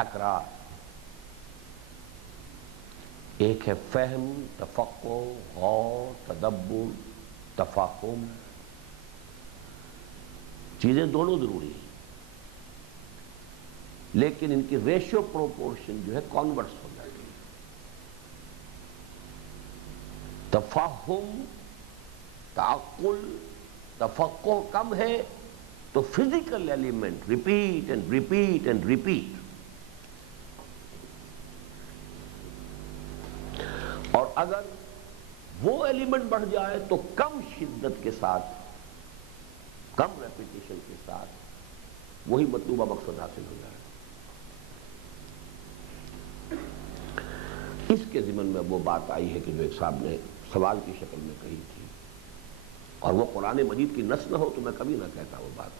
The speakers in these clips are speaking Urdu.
تکرار. ایک ہے فہم، تفقہ، غور، تدبر، تفاہم. چیزیں دونوں ضروری ہیں، لیکن ان کی ریشو پروپورشن جو ہے کانورس ہو جاتی ہے. تفاہم، تعقل، تفقہ کم ہے تو physical element repeat and repeat and repeat. اور اگر وہ ایلیمنٹ بڑھ جائے تو کم شدت کے ساتھ، کم ریپیٹیشن کے ساتھ وہی مطلوبہ مقصد حاصل ہو جائے. اس کے ضمن میں وہ بات آئی ہے کہ جو ایک صاحب نے سوال کی شکل میں کہی تھی، اور وہ قرآن مجید کی نص نہ ہو تو میں کبھی نہ کہتا وہ بات.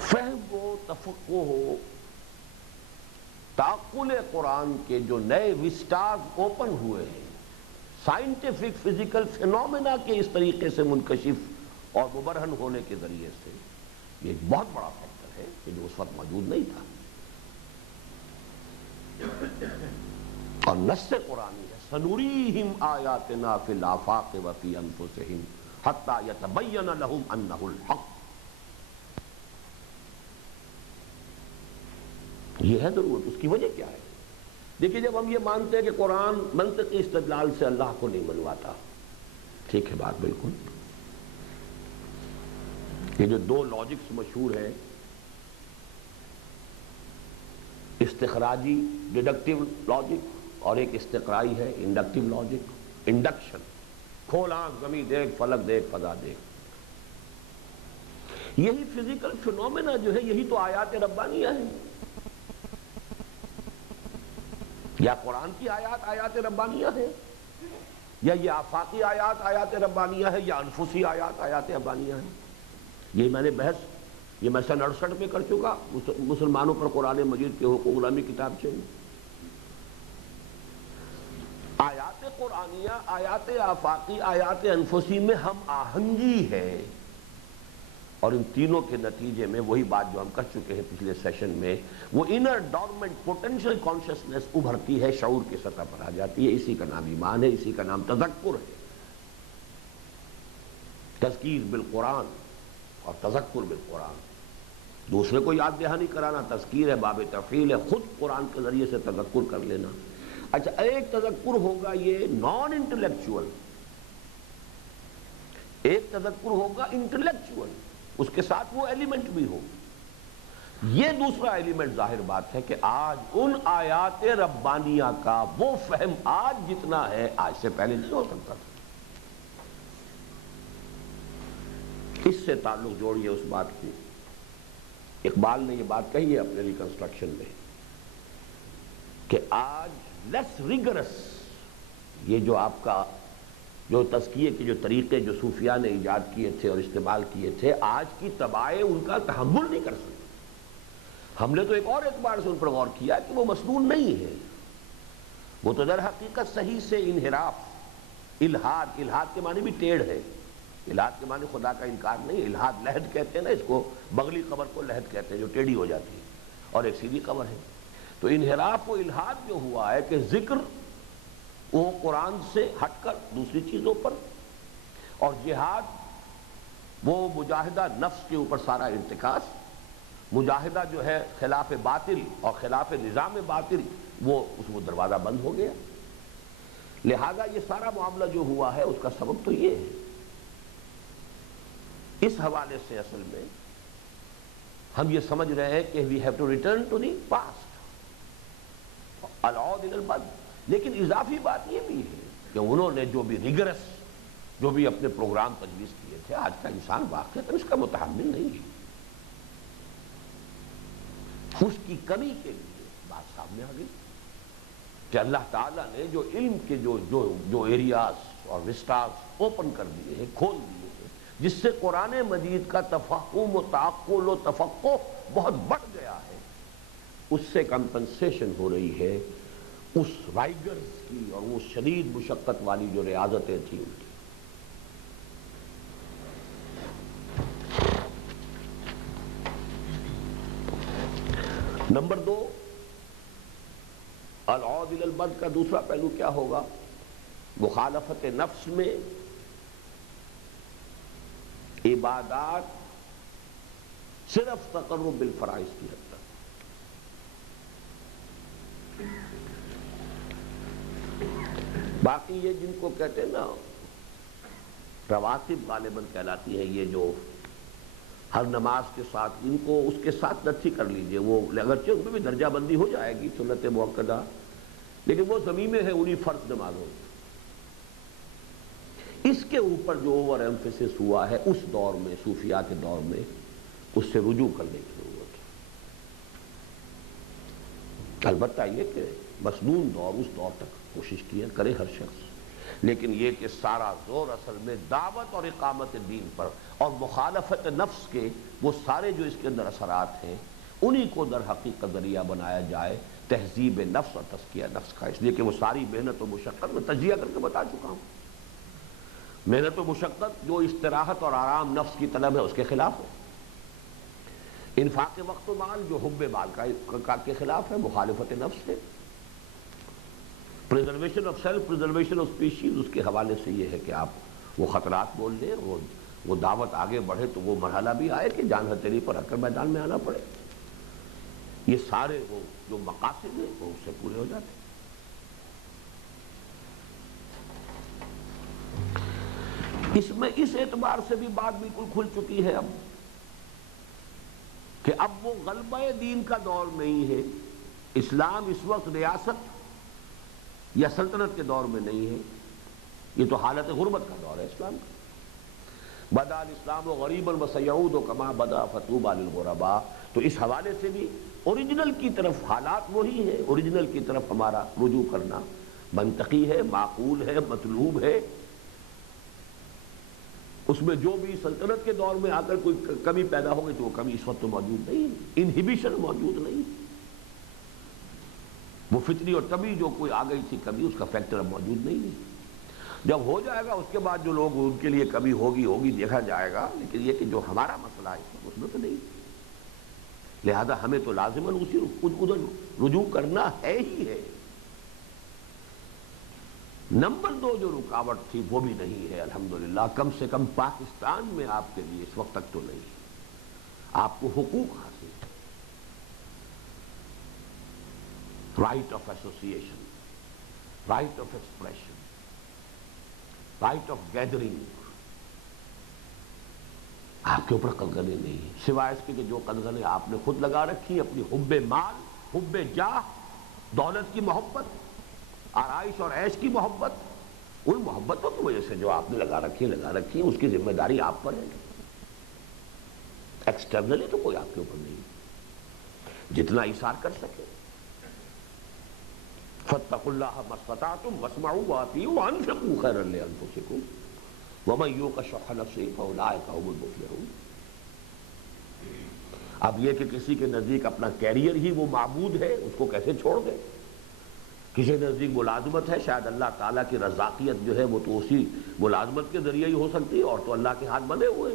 فہم ہو، تفقہ ہو، تعقل قرآن کے جو نئے وسٹاز اوپن ہوئے ہیں، سائنٹیفک فزیکل فینومینا کے اس طریقے سے منکشف اور مبرہن ہونے کے ذریعے سے، یہ ایک بہت بڑا فیکٹر ہے کہ جو اس وقت موجود نہیں تھا. اور نص قرآنی ہے سنوریہم آیاتنا فی الآفاق وفی انفسہم حتی یتبین لہم انہ الحق. یہ ہے ضرورت. اس کی وجہ کیا ہے؟ دیکھیے، جب ہم یہ مانتے ہیں کہ قرآن منطقی استدلال سے اللہ کو نہیں منواتا، ٹھیک ہے بات بالکل. یہ جو دو لاجکس مشہور ہیں، استخراجی ڈیڈکٹیو لاجک اور ایک استقرائی ہے انڈکٹیو لاجک. انڈکشن، کھول آنکھ زمین دیکھ، فلک دیکھ، فضا دیکھ. یہی فزیکل فینومینا جو ہے، یہی تو آیات ربانیہ ہیں. یا قرآن کی آیات آیات ربانیہ ہے، یا یہ آفاقی آیات آیات ربانیہ ہے، یا انفسی آیات آیات ربانیہ ہے. یہ میں نے بحث یہ میں سن 68 میں کر چکا مسلمانوں پر قرآن مجید کے حقوق غلامی کتابچے میں. آیات قرآنیہ، آیات آفاقی، آیات انفسی میں ہم آہنگی ہے، اور ان تینوں کے نتیجے میں وہی بات جو ہم کر چکے ہیں پچھلے سیشن میں، وہ انر ڈورمنٹ پوٹینشیل کانشسنس ابھرتی ہے، شعور کی سطح پر آ جاتی ہے. اسی کا نام ایمان ہے، اسی کا نام تذکر ہے. تذکیر بالقرآن اور تذکر بالقرآن، دوسرے کو یاد دہانی کرانا تذکیر ہے، باب تفعیل ہے، خود قرآن کے ذریعے سے تذکر کر لینا. اچھا، ایک تذکر ہوگا یہ نان انٹلیکچول، ایک تذکر ہوگا انٹلیکچول، اس کے ساتھ وہ ایلیمنٹ بھی ہو. یہ دوسرا ایلیمنٹ ظاہر بات ہے کہ آج ان آیات ربانیہ کا وہ فہم آج جتنا ہے آج سے پہلے نہیں ہو سکتا تھا. اس سے تعلق جوڑیے اس بات کی. اقبال نے یہ بات کہی ہے اپنے ریکنسٹرکشن میں کہ آج لیس ریگرس، یہ جو آپ کا جو تزکیے کے جو طریقے جو صوفیاء نے ایجاد کیے تھے اور استعمال کیے تھے، آج کی طبائع ان کا تحمل نہیں کر سکتی. ہم نے تو ایک اور اعتبار سے ان پر غور کیا کہ وہ مسنون نہیں ہے، وہ تو در حقیقت صحیح سے انحراف، الحاد. الحاد کے معنی بھی ٹیڑھ ہے. الحاد کے معنی خدا کا انکار نہیں. الحاد لحد کہتے ہیں نا اس کو، بغلی قبر کو لحد کہتے ہیں جو ٹیڑھی ہو جاتی ہے، اور ایک سیدھی قبر ہے. تو انحراف و الحاد جو ہوا ہے کہ ذکر وہ قرآن سے ہٹ کر دوسری چیزوں پر، اور جہاد وہ مجاہدہ نفس کے اوپر سارا ارتکاز، مجاہدہ جو ہے خلاف باطل اور خلاف نظام باطل، وہ اس وہ دروازہ بند ہو گیا. لہذا یہ سارا معاملہ جو ہوا ہے اس کا سبب تو یہ ہے. اس حوالے سے اصل میں ہم یہ سمجھ رہے ہیں کہ we have to return to the past, العود الی الماضی. لیکن اضافی بات یہ بھی ہے کہ انہوں نے جو بھی ریگرس جو بھی اپنے پروگرام تجویز کیے تھے، آج کا انسان واقعی اس کا متحمل نہیں ہے. اس کی کمی کے لیے بات سامنے آ گئی کہ اللہ تعالیٰ نے جو علم کے جو ایریاز اور وسٹاز اوپن کر دیے ہیں، کھول دیے ہیں، جس سے قرآن مجید کا تفہم و تعقل و تفقہ بہت بڑھ گیا ہے، اس سے کمپنسیشن ہو رہی ہے اس رائگرز کی اور وہ شدید مشقت والی جو ریاضتیں تھیں ان کی. نمبر 2، العود الی البد کا دوسرا پہلو کیا ہوگا؟ مخالفت نفس میں عبادات صرف تقرب بالفرائض کی حد تک، باقی یہ جن کو کہتے ہیں نا رواتب غالباً کہلاتی ہے، یہ جو ہر نماز کے ساتھ ان کو اس کے ساتھ نتھی کر لیجئے، وہ اگرچہ ان میں بھی درجہ بندی ہو جائے گی سنت مؤکدہ، لیکن وہ زمین میں ہے انہی فرض نمازوں۔ اس کے اوپر جو اوور ایمفیسس ہوا ہے اس دور میں، صوفیاء کے دور میں، اس سے رجوع کرنے کی ضرورت ہے۔ البتہ یہ کہ مسنون دور، اس دور تک کوشش کیا کرے ہر شخص، لیکن یہ کہ سارا زور اصل میں دعوت اور اقامت دین پر اور مخالفت نفس کے وہ سارے جو اس کے اندر اثرات ہیں انہی کو در حقیقت ذریعہ بنایا جائے تہذیب نفس اور تزکیہ نفس کا، اس لیے کہ وہ ساری محنت و مشقت میں تجزیہ کر کے بتا چکا ہوں۔ محنت و مشقت جو استراحت اور آرام نفس کی طلب ہے اس کے خلاف ہے، انفاق وقت و مال جو حب مال کا کے خلاف ہے، مخالفت نفس ہے، preservation of self, preservation of species, اس کے حوالے سے یہ ہے کہ آپ وہ خطرات بول لیں، وہ دعوت آگے بڑھے تو وہ مرحلہ بھی آئے کہ جان ہتھیلی پر رکھ کر میدان میں آنا پڑے، یہ سارے وہ جو مقاصد ہیں وہ اس سے پورے ہو جاتے ہیں۔ اس میں اس اعتبار سے بھی بات بالکل کھل چکی ہے اب کہ اب وہ غلبہ دین کا دور نہیں ہے، اسلام اس وقت ریاست یا سلطنت کے دور میں نہیں ہے، یہ تو حالت غربت کا دور ہے اسلام کا۔ بدا الاسلام غریبا وسیعود کما بدا فطوبى للغرباء، تو اس حوالے سے بھی اوریجنل کی طرف حالات وہی ہیں، اوریجنل کی طرف ہمارا رجوع کرنا منطقی ہے، معقول ہے، مطلوب ہے۔ اس میں جو بھی سلطنت کے دور میں آ کر کوئی کمی پیدا ہو گئی تو وہ کمی اس وقت تو موجود نہیں ہے، انہیبیشن موجود نہیں، وہ فطری اور طبعی جو کوئی آ گئی تھی کمی اس کا فیکٹر اب موجود نہیں ہے۔ جب ہو جائے گا اس کے بعد جو لوگ ان کے لیے کمی ہوگی دیکھا جائے گا، لیکن یہ کہ جو ہمارا مسئلہ ہے اس میں تو نہیں، لہذا ہمیں تو لازماً اسی ادھر رجوع کرنا ہے ہی ہے۔ نمبر 2 جو رکاوٹ تھی وہ بھی نہیں ہے الحمدللہ، کم سے کم پاکستان میں آپ کے لیے اس وقت تک تو نہیں ہے، آپ کو حقوق حاصل ہے، right of association, right of expression, right of gathering, آپ کے اوپر قدغنیں نہیں ہیں، سوائے اس کے کہ جو قدغنیں آپ نے خود لگا رکھی اپنی حب مال، حب جاہ، دولت کی محبت، آرائش اور عیش کی محبت، ان محبتوں کی وجہ سے جو آپ نے لگا رکھی ہے اس کی ذمہ داری آپ پر ہے، ایکسٹرنلی تو کوئی آپ کے اوپر نہیں، جتنا ایثار کر سکے۔ فاتقوا اللہ ما استطعتم واسمعوا واطیعوا وانفقوا خیرا لانفسکم ومن یوق شح نفسہ فاولئک هم المفلحون۔ اب یہ کہ کسی کے نزدیک اپنا کیریئر ہی وہ معبود ہے، اس کو کیسے چھوڑ دے؟ کسی نزدیک ملازمت ہے، شاید اللہ تعالیٰ کی رزاقیت جو ہے وہ تو اسی ملازمت کے ذریعے ہی ہو سکتی ہے، اور تو اللہ کے ہاتھ بندے ہوئے،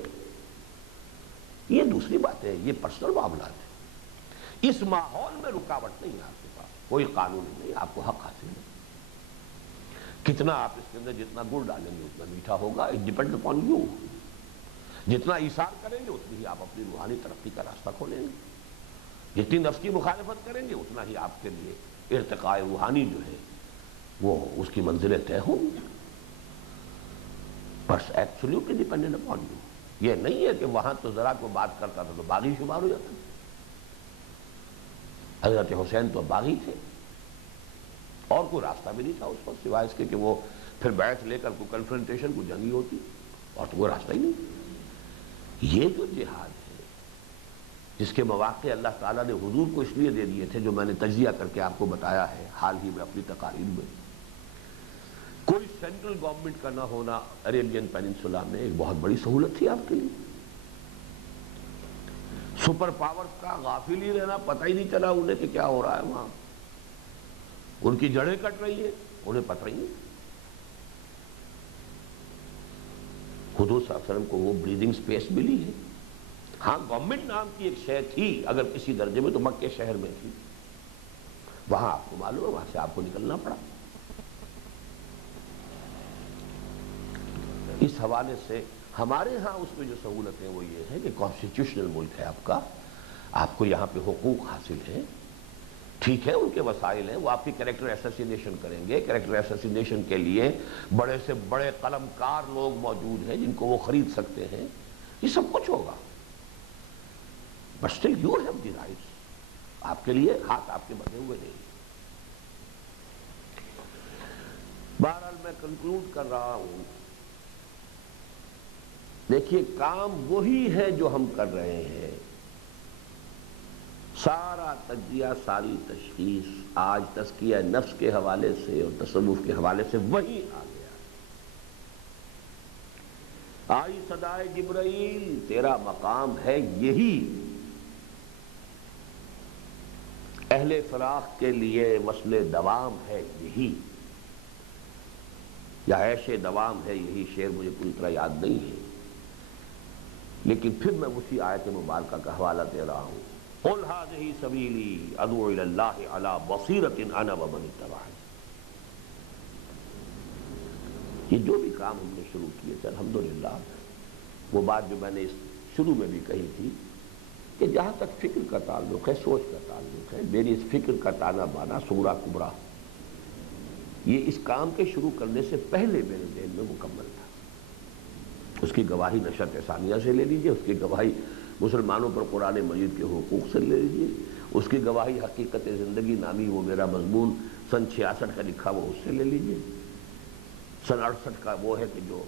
یہ دوسری بات ہے، یہ پرسنل معاملات ہے۔ اس ماحول میں رکاوٹ نہیں ہے، آپ کے پاس کوئی قانون نہیں، آپ کو حق حاصل ہے، کتنا آپ اس کے اندر جتنا گڑ ڈالیں گے اتنا میٹھا ہوگا، اٹ ڈیپینڈ اپون یو، جتنا ایثار کریں گے اتنی ہی آپ اپنی روحانی ترقی کا راستہ کھولیں گے، جتنی نفس کی مخالفت کریں گے اتنا ہی آپ کے لیے ارتقاء روحانی جو ہے وہ اس کی منزلیں طے ہوں گی، بس ایبسلیوٹلی ڈیپینڈنٹ اپون یو۔ یہ نہیں ہے کہ وہاں تو ذرا کوئی بات کرتا تھا تو باغی شمار ہو جاتا، حضرت حسین تو باغی تھے اور کوئی راستہ بھی نہیں تھا اس وقت سوائے اس کے کہ وہ پھر بیعت لے کر کوئی کنفرنٹیشن کوئی جنگی ہوتی، اور تو کوئی راستہ ہی نہیں۔ یہ جو جہاد ہے جس کے مواقع اللہ تعالیٰ نے حضور کو اس لیے دے دیے تھے، جو میں نے تجزیہ کر کے آپ کو بتایا ہے حال ہی میں اپنی تقاریر میں، کوئی سینٹرل گورنمنٹ کا نہ ہونا عربین پیننسولا میں ایک بہت بڑی سہولت تھی آپ کے لیے، سپر پاورز کا غافل ہی رہنا، پتہ ہی نہیں چلا انہیں کہ کیا ہو رہا ہے وہاں، ان کی جڑیں کٹ رہی ہیں انہیں پتہ ہی نہیں۔ حضور صلی اللہ علیہ وسلم کو وہ بریدنگ سپیس ملی ہے، ہاں گورنمنٹ نام کی ایک شے تھی اگر کسی درجے میں تو مکے شہر میں تھی، وہاں آپ کو معلوم ہے وہاں سے آپ کو نکلنا پڑا۔ اس حوالے سے ہمارے ہاں اس میں جو سہولتیں وہ یہ ہے کہ کانسٹیٹیوشنل ملک ہے آپ کا، آپ کو یہاں پہ حقوق حاصل ہیں، ٹھیک ہے ان کے وسائل ہیں، وہ آپ کی کریکٹر ایسوسینیشن کریں گے، کریکٹر ایسوسینیشن کے لیے بڑے سے بڑے قلم کار لوگ موجود ہیں جن کو وہ خرید سکتے ہیں، یہ سب کچھ ہوگا، but still you have the rights, آپ کے لیے ہاتھ آپ کے بندھے ہوئے نہیں۔ بہرحال میں کنکلوڈ کر رہا ہوں، دیکھیے کام وہی ہے جو ہم کر رہے ہیں، سارا تجزیہ ساری تشخیص آج تزکیہ نفس کے حوالے سے اور تصوف کے حوالے سے وہی آ گیا۔ آئی صدائے جبرائیل تیرا مقام ہے یہی، اہل فراق کے لیے مسئلہ دوام ہے یہی، یا عیش دوام ہے یہی، شعر مجھے پوری طرح یاد نہیں ہے، لیکن پھر میں اسی آیت مبارکہ کا حوالہ دے رہا ہوں، قُلْ هَٰذِهِ سَبِيلِي أَدْعُو إِلَى اللَّهِ عَلَىٰ بَصِيرَةٍ أَنَا وَمَنِ اتَّبَعَنِي۔ یہ جو بھی کام ہم نے شروع کیے تھے الحمدللہ، وہ بات جو میں نے شروع میں بھی کہی تھی کہ جہاں تک فکر کا تعلق ہے، سوچ کا تعلق ہے، میری اس فکر کا تانا بانا صغرا کبرا یہ اس کام کے شروع کرنے سے پہلے میرے ذہن میں مکمل تھا۔ اس کی گواہی نشرت ثانیہ سے لے لیجئے، اس کی گواہی مسلمانوں پر قرآن مجید کے حقوق سے لے لیجئے، اس کی گواہی حقیقت زندگی نامی وہ میرا مضمون سن 66 کا لکھا وہ اس سے لے لیجئے، سن 68 کا وہ ہے کہ جو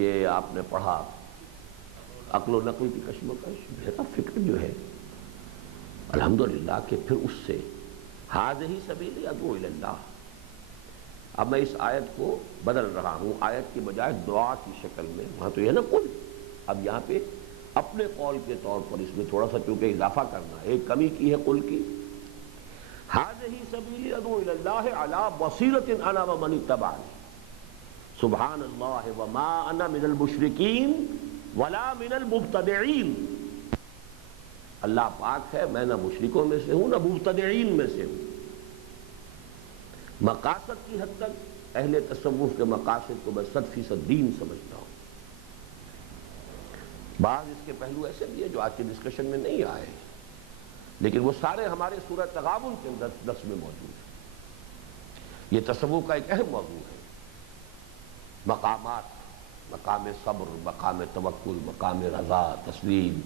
یہ آپ نے پڑھا عقل و نقل کی کشمکش، میرا فکر جو ہے الحمدللہ کہ پھر اس سے ھذہ سبیلی ادعو الی اللہ، اب میں اس آیت کو بدل رہا ہوں، آیت کی بجائے دعا کی شکل میں، وہاں تو یہ ہے نا قل، اب یہاں پہ اپنے قول کے طور پر اس میں تھوڑا سا چونکہ اضافہ کرنا ہے، ایک کمی کی ہے قل کی، ھذہ سبیلی ادعو الی اللہ علی بصیرۃ انا ومن اتبعنی سبحان اللہ وما انا من المشرکین ولا من المبتدعین۔ اللہ پاک ہے، میں نہ مشرکوں میں سے ہوں نہ مبتدعین میں سے ہوں۔ مقاصد کی حد تک اہل تصوف کے مقاصد کو میں 100% دین سمجھتا ہوں۔ بعض اس کے پہلو ایسے بھی ہیں جو آج کے ڈسکشن میں نہیں آئے، لیکن وہ سارے ہمارے سورہ تغابن کے درس میں موجود ہیں۔ یہ تصوف کا ایک اہم موضوع ہے، مقامات، مقام صبر، مقام توکل، مقام رضا، تسلیم،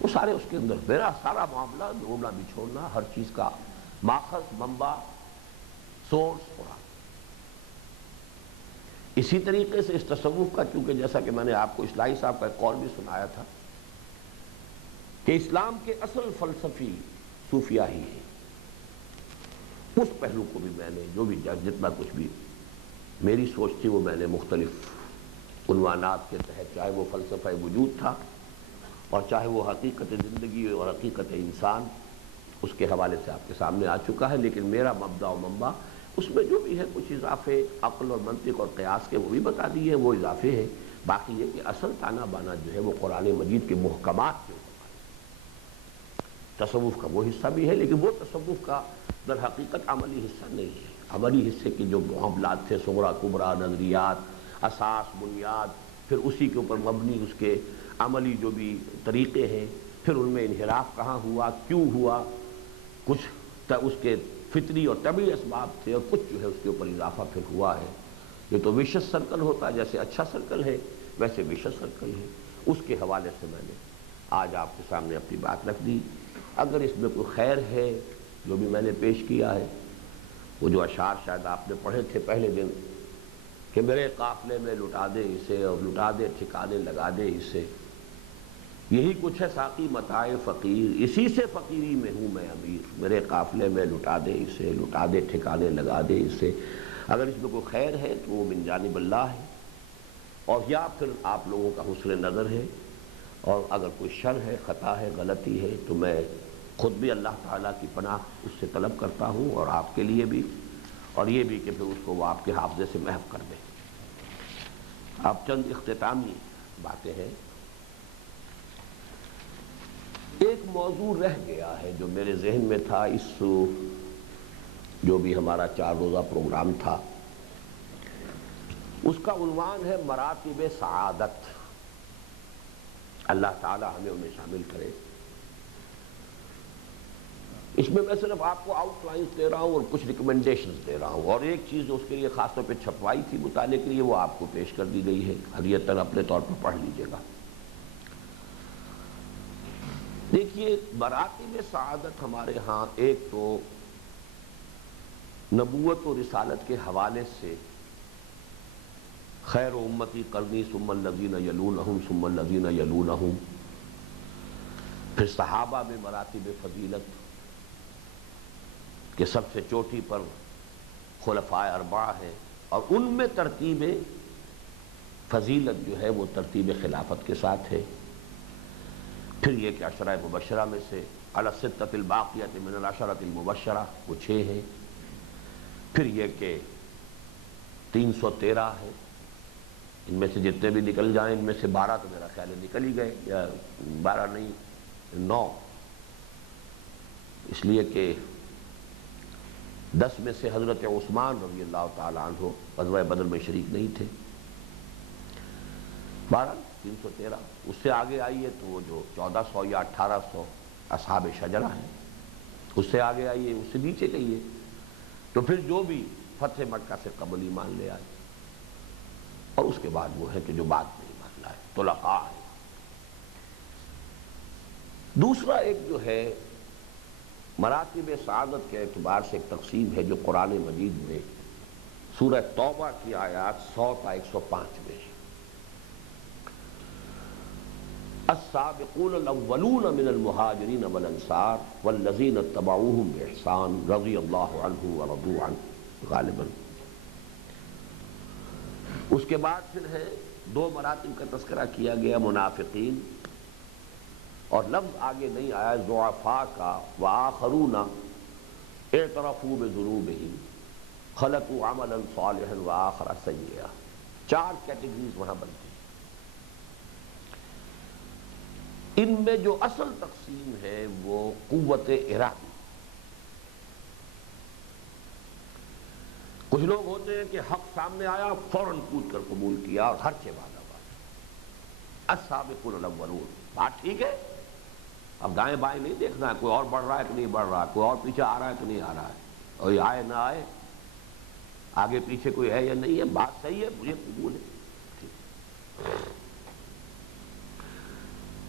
وہ سارے اس کے اندر، میرا سارا معاملہ ڈھونڈنا بچھوڑنا، ہر چیز کا ماخذ، منبع، سورس قرآن۔ اسی طریقے سے اس تصوف کا، چونکہ جیسا کہ میں نے آپ کو اصلاحی صاحب کا ایک قول بھی سنایا تھا کہ اسلام کے اصل فلسفی صوفیہ ہی ہے، اس پہلو کو بھی میں نے جو بھی جتنا کچھ بھی میری سوچ تھی وہ میں نے مختلف عنوانات کے تحت، چاہے وہ فلسفہ وجود تھا اور چاہے وہ حقیقت زندگی اور حقیقت انسان، اس کے حوالے سے آپ کے سامنے آ چکا ہے، لیکن میرا مبدا و منبع اس میں جو بھی ہے کچھ اضافے عقل اور منطق اور قیاس کے وہ بھی بتا دیے ہیں، وہ اضافے ہیں، باقی یہ کہ اصل تانا بانا جو ہے وہ قرآن مجید کے محکمات کے اوپر، تصوف کا وہ حصہ بھی ہے، لیکن وہ تصوف کا در حقیقت عملی حصہ نہیں ہے۔ عملی حصے کے جو معاملات تھے، صغرا کبرا، نظریات، اساس، بنیاد، پھر اسی کے اوپر مبنی اس کے عملی جو بھی طریقے ہیں، پھر ان میں انحراف کہاں ہوا، کیوں ہوا، کچھ اس کے فطری اور طبعی اسباب تھے اور کچھ جو ہے اس کے اوپر اضافہ پھر ہوا ہے۔ یہ تو وشس سرکل ہوتا ہے، جیسے اچھا سرکل ہے ویسے وشس سرکل ہے، اس کے حوالے سے میں نے آج آپ کے سامنے اپنی بات رکھ دی۔ اگر اس میں کوئی خیر ہے جو بھی میں نے پیش کیا ہے، وہ جو اشعار شاید آپ نے پڑھے تھے پہلے دن کہ میرے قافلے میں لٹا دے اسے اور لٹا دے ٹھکانے لگا دے اسے، یہی کچھ ہے ساقی متاع فقیر، اسی سے فقیری میں ہوں میں امیر، میرے قافلے میں لٹا دے اسے، لٹا دے ٹھکانے لگا دے اسے۔ اگر اس میں کوئی خیر ہے تو وہ من جانب اللہ ہے، اور یا پھر آپ لوگوں کا حسن نظر ہے، اور اگر کوئی شر ہے، خطا ہے، غلطی ہے، تو میں خود بھی اللہ تعالیٰ کی پناہ اس سے طلب کرتا ہوں، اور آپ کے لیے بھی، اور یہ بھی کہ پھر اس کو وہ آپ کے حافظے سے محو کر دیں۔ اب چند اختتامی باتیں ہیں۔ ایک موضوع رہ گیا ہے جو میرے ذہن میں تھا اس جو بھی ہمارا 4 روزہ پروگرام تھا، اس کا عنوان ہے مراتب سعادت۔ اللہ تعالی ہمیں انہیں شامل کرے۔ اس میں میں صرف آپ کو آؤٹ لائنز دے رہا ہوں اور کچھ ریکمنڈیشنز دے رہا ہوں، اور ایک چیز جو اس کے لیے خاص طور پہ چھپوائی تھی مطالعے کے لیے وہ آپ کو پیش کر دی گئی ہے، حقیقتاً اپنے طور پر پڑھ لیجئے گا۔ دیکھیے، مراتب سعادت ہمارے ہاں ایک تو نبوت و رسالت کے حوالے سے خیر امتی قرنی ثم الذین یلونہم ثم الذین یلونہم، پھر صحابہ میں مراتب فضیلت کہ سب سے چوٹی پر خلفائے اربعہ ہیں، اور ان میں ترتیب فضیلت جو ہے وہ ترتیب خلافت کے ساتھ ہے۔ پھر یہ کہ عشرہ مبشرہ میں سے علی الستۃ الباقیۃ من العشرۃ المبشرہ وہ 6 ہیں۔ پھر یہ کہ 313 ہے، ان میں سے جتنے بھی نکل جائیں، ان میں سے 12 تو میرا خیال ہے نکل ہی گئے، یا 12 نہیں 9، اس لیے کہ 10 میں سے حضرت عثمان رضی اللہ تعالیٰ عنہ غزوہ بدر میں شریک نہیں تھے۔ 12 313، اس سے آگے آئیے تو وہ جو 1400 یا 1800 اصحاب شجرہ ہیں، اس سے آگے آئیے، اس سے نیچے کہیے تو پھر جو بھی فتح مکہ سے قبل ایمان لے آئے، اور اس کے بعد وہ ہے کہ جو بعد میں ایمان لائے طلقاء ہے۔ دوسرا ایک جو ہے مراتب سعادت کے اعتبار سے ایک تقسیم ہے جو قرآن مجید میں سورہ توبہ کی آیات 100 تا 105 میں ہے۔ السابقون الاولون من المہاجرین والانصار والذین اتبعوہم بإحسان رضی اللہ عنہ ورضوا عنہ، غالباً۔ اس کے بعد پھر ہے 2 مراتب کا تذکرہ کیا گیا، منافقین، اور لفظ آگے نہیں آیا ضعفاء کا، وآخرون اعترفوا بذنوبہم خلطوا عملا صالحا وآخر سیئا۔ 4 کیٹیگریز وہاں بنتی ہیں۔ ان میں جو اصل تقسیم ہے وہ قوت ارادی۔ کچھ لوگ ہوتے ہیں کہ حق سامنے آیا فوراً کود کر قبول کیا اور ہر چے وعدہ بات۔ السابقون الاولون، بات ٹھیک ہے، اب دائیں بائیں نہیں دیکھنا ہے، کوئی اور بڑھ رہا ہے کہ نہیں بڑھ رہا ہے، کوئی اور پیچھے آ رہا ہے کہ نہیں آ رہا ہے، اور یہ آئے نہ آئے، آگے پیچھے کوئی ہے یا نہیں ہے، بات صحیح ہے، مجھے قبول ہے۔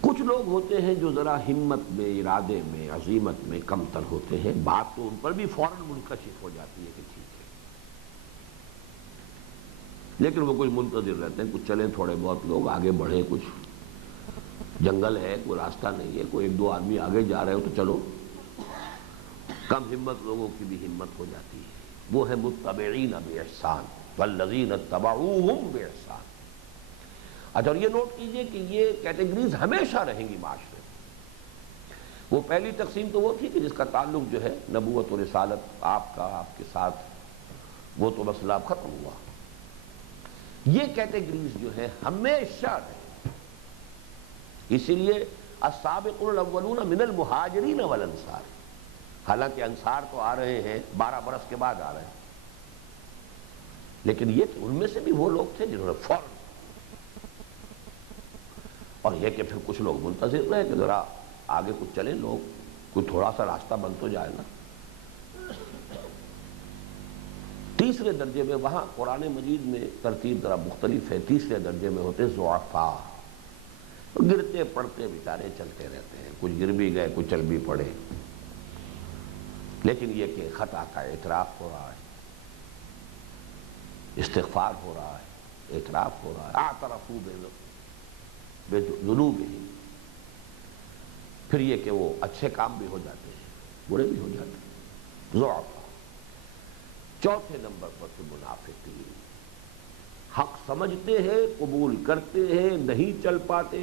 کچھ لوگ ہوتے ہیں جو ذرا ہمت میں، ارادے میں، عزیمت میں کم تر ہوتے ہیں، بات تو ان پر بھی فوراً منکشف ہو جاتی ہے کہ ٹھیک ہے، لیکن وہ کچھ منتظر رہتے ہیں، کچھ چلیں تھوڑے بہت لوگ آگے بڑھیں، کچھ جنگل ہے، کوئی راستہ نہیں ہے، کوئی 1 2 آدمی آگے جا رہے ہو تو چلو۔ کم ہمت لوگوں کی بھی ہمت ہو جاتی ہے، وہ ہے متبعین بإحسان والذین اتبعوہم بإحسان۔ اچھا، اور یہ نوٹ کیجئے کہ یہ کیٹیگریز ہمیشہ رہیں گی معاشرے میں۔ وہ پہلی تقسیم تو وہ تھی کہ جس کا تعلق جو ہے نبوت و رسالت آپ کا، آپ کے ساتھ، وہ تو مسئلہ اب ختم ہوا۔ یہ کیٹیگریز جو ہے ہمیشہ رہیں، اسی لیے السابقون الاولون من المہاجرین والانصار، حالانکہ انصار تو آ رہے ہیں 12 برس کے بعد آ رہے ہیں، لیکن یہ کہ ان میں سے بھی وہ لوگ تھے جنہوں نے فوراً، اور یہ کہ پھر کچھ لوگ منتظر رہے کہ ذرا آگے کچھ چلیں لوگ، کوئی تھوڑا سا راستہ بن تو جائے نا۔ تیسرے درجے میں وہاں قرآن مجید میں ترتیب ذرا مختلف ہے، تیسرے درجے میں ہوتے ضعفاء، گرتے پڑتے بیچارے چلتے رہتے ہیں، کچھ گر بھی گئے، کچھ چل بھی پڑے، لیکن یہ کہ خطا کا اعتراف ہو رہا ہے، استغفار ہو رہا ہے، اعتراف ہو رہا ہے، اعترفوا بذنوبہم۔ پھر یہ کہ وہ اچھے کام بھی ہو جاتے ہیں، برے بھی ہو جاتے ہیں، ضعفاء۔ چوتھے نمبر پر پھر منافقین، حق سمجھتے ہیں، قبول کرتے ہیں، نہیں چل پاتے،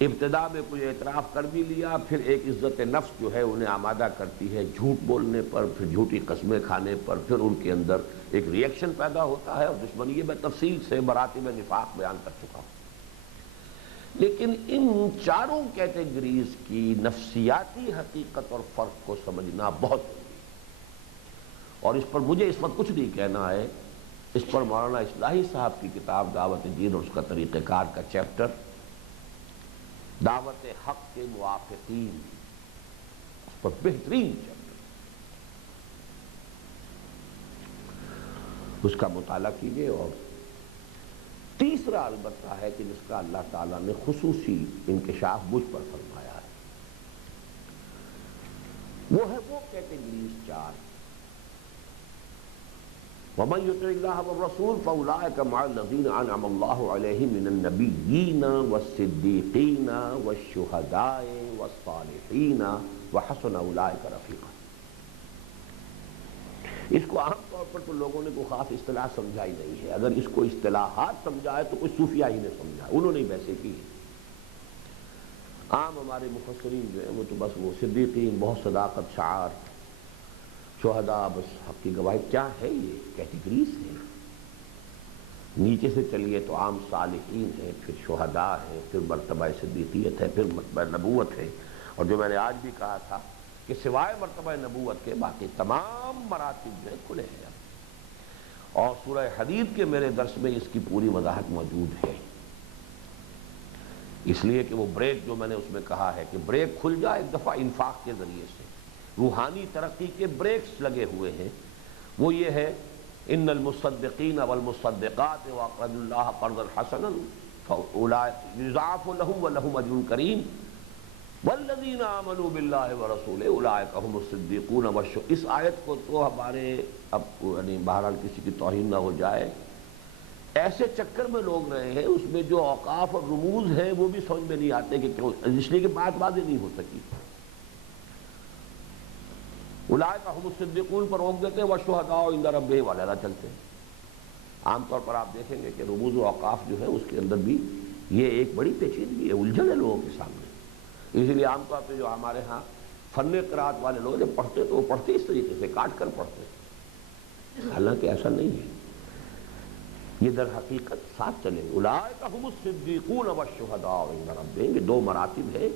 ابتدا میں کوئی اعتراف کر بھی لیا، پھر ایک عزت نفس جو ہے انہیں آمادہ کرتی ہے جھوٹ بولنے پر، پھر جھوٹی قسمیں کھانے پر، پھر ان کے اندر ایک ری ایکشن پیدا ہوتا ہے اور دشمنی۔ یہ میں تفصیل سے مراتب نفاق بیان کر چکا ہوں۔ لیکن ان چاروں کیٹیگریز کی نفسیاتی حقیقت اور فرق کو سمجھنا بہت ضروری ہے، اور اس پر مجھے اس وقت کچھ نہیں کہنا ہے، اس پر مولانا اصلاحی صاحب کی کتاب دعوت دین اور اس کا طریقہ کار کا چیپٹر دعوت حق کے موافقین، اس پر بہترین چیپٹر، اس کا مطالعہ کیجئے۔ اور تیسرا البتہ ہے کہ جس کا اللہ تعالیٰ نے خصوصی انکشاف مجھ پر فرمایا ہے، وہ ہے وہ کیٹیگریز چار، وَمَن يُطِعِ اللَّهَ وَالرَّسُولَ فَأُولَٰئِكَ مَعَ الَّذِينَ أَنْعَمَ اللَّهُ عَلَيْهِم مِّنَ النَّبِيِّينَ وَالصِّدِّيقِينَ وَالشُّهَدَاءِ وَالصَّالِحِينَ وَحَسُنَ أُولَٰئِكَ رَفِيقًا۔ اس کو عام طور پر تو لوگوں نے کوئی خاص اصطلاح سمجھا ہی نہیں ہے، اگر اس کو اصطلاحات سمجھا ہے تو کوئی صوفیہ ہی نے سمجھا، انہوں نے ویسے کی ہے۔ عام ہمارے مفسرین جو ہیں وہ تو بس وہ صدیقین، بہت صداقت شعار، شہداء بس حق کی گواہی، کیا ہے یہ کیٹیگریز ہیں۔ نیچے سے چلیے تو عام صالحین ہیں، پھر شہداء ہیں، پھر مرتبہ صدیقیت ہے، پھر مرتبہ نبوت ہے، اور جو میں نے آج بھی کہا تھا کہ سوائے مرتبہ نبوت کے باقی تمام مراتب میں کھلے ہیں۔ اور سورہ حدید کے میرے درس میں اس کی پوری وضاحت موجود ہے، اس لیے کہ وہ بریک جو میں نے اس میں کہا ہے کہ بریک کھل جائے ایک دفعہ انفاق کے ذریعے سے، روحانی ترقی کے بریکس لگے ہوئے ہیں، وہ یہ ہے ان المصدقین والمصدقات واقرضوا اللہ قرضا حسنا فاولئک یضاعف لهم ولهم اجر کریم والذین آمنوا باللہ ورسولہ اولئک هم الصدیقون والشہداء۔ اس آیت کو تو ہمارے اب یعنی بہرحال کسی کی توہین نہ ہو جائے، ایسے چکر میں لوگ رہے ہیں، اس میں جو اوقاف اور رموز ہیں وہ بھی سمجھ میں نہیں آتے کہ کیوں، اس لیے کہ بات واضح نہیں ہو سکی۔ اولئک هم الصدیقون پر روک دیتے ہیں، والشہداء عند ربہم علیحدہ چلتے ہیں۔ عام طور پر آپ دیکھیں گے کہ رموز و اوقاف جو ہے اس کے اندر بھی یہ ایک بڑی پیچیدگی ہے، الجھن ہے لوگوں کے سامنے۔ اسی لیے عام طور پہ جو ہمارے ہاں فن قرات والے لوگ جب پڑھتے تو وہ پڑھتے اس طریقے سے کاٹ کر پڑھتے، حالانکہ ایسا نہیں ہے، یہ در حقیقت ساتھ چلیں۔ اولئک هم الصدیقون والشہداء عند ربہم، یہ دو مراتب ہے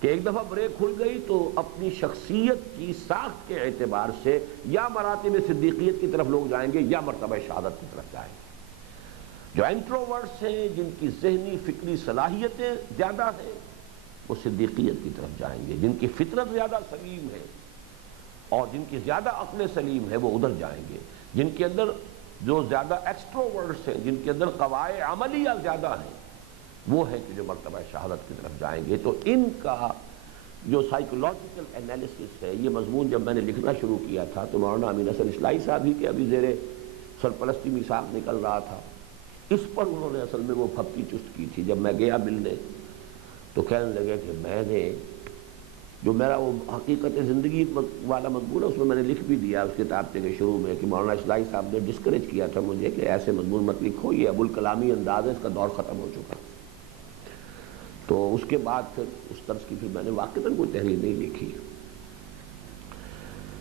کہ ایک دفعہ بریک کھل گئی تو اپنی شخصیت کی ساخت کے اعتبار سے یا مراتب صدیقیت کی طرف لوگ جائیں گے یا مرتبہ شہادت کی طرف جائیں گے۔ جو انٹروورٹس ہیں، جن کی ذہنی فکری صلاحیتیں زیادہ ہیں، وہ صدیقیت کی طرف جائیں گے، جن کی فطرت زیادہ سلیم ہے اور جن کی زیادہ عقل سلیم ہے وہ ادھر جائیں گے، جن کے اندر جو زیادہ ایکسٹروورٹس ہیں، جن کے اندر قواعد عملیہ زیادہ ہیں، وہ ہے کہ جو مرتبہ شہادت کی طرف جائیں گے۔ تو ان کا جو سائیکولوجیکل انالیسس ہے، یہ مضمون جب میں نے لکھنا شروع کیا تھا تو مولانا امین حسن اصلاحی صاحب ہی کے ابھی زیر سرپرستی میثاق نکل رہا تھا، اس پر انہوں نے اصل میں وہ پھپتی چست کی تھی۔ جب میں گیا ملنے تو کہنے لگے کہ میں نے جو میرا وہ حقیقت زندگی والا مضمون ہے اس میں نے لکھ بھی دیا اس کتابچے کے شروع میں کہ مولانا اصلاحی صاحب نے ڈسکریج کیا تھا مجھے کہ ایسے مضمون مت لکھو، یہ ابوالکلامی انداز ہے، اس کا دور ختم ہو چکا۔ تو اس کے بعد پھر اس طرز کی پھر میں نے واقعتاً کوئی تحریر نہیں لکھی،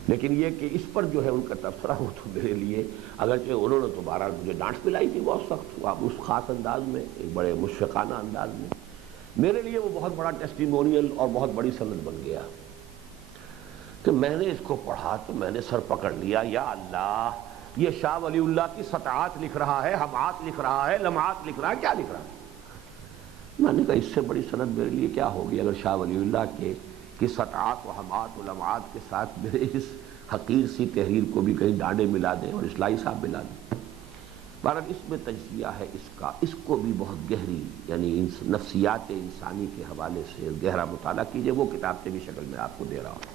لیکن یہ کہ اس پر جو ہے ان کا تبصرہ ہو تو میرے لیے، اگرچہ انہوں نے تو بہرحال مجھے ڈانٹ پلائی تھی بہت سخت اس خاص انداز میں، ایک بڑے مشفقانہ انداز میں، میرے لیے وہ بہت بڑا ٹیسٹیمونیل اور بہت بڑی سند بن گیا کہ میں نے اس کو پڑھا تو میں نے سر پکڑ لیا، یا اللہ یہ شاہ ولی اللہ کی سطعات لکھ رہا ہے، ہمات لکھ رہا ہے، لمعات لکھ رہا ہے، کیا لکھ رہا ہے؟ میں نے کہا اس سے بڑی سند میرے لیے کیا ہوگی اگر شاہ ولی اللہ کی سطعات و ہمات و لمعات کے ساتھ میرے اس حقیر سی تحریر کو بھی کہیں ڈانڈے ملا دیں اور اصلاحی صاحب ملا دیں۔ بہرحال اس میں تجزیہ ہے اس کا، اس کو بھی بہت گہری یعنی نفسیات انسانی کے حوالے سے گہرا مطالعہ کیجئے، وہ کتاب کی شکل میں آپ کو دے رہا ہوں۔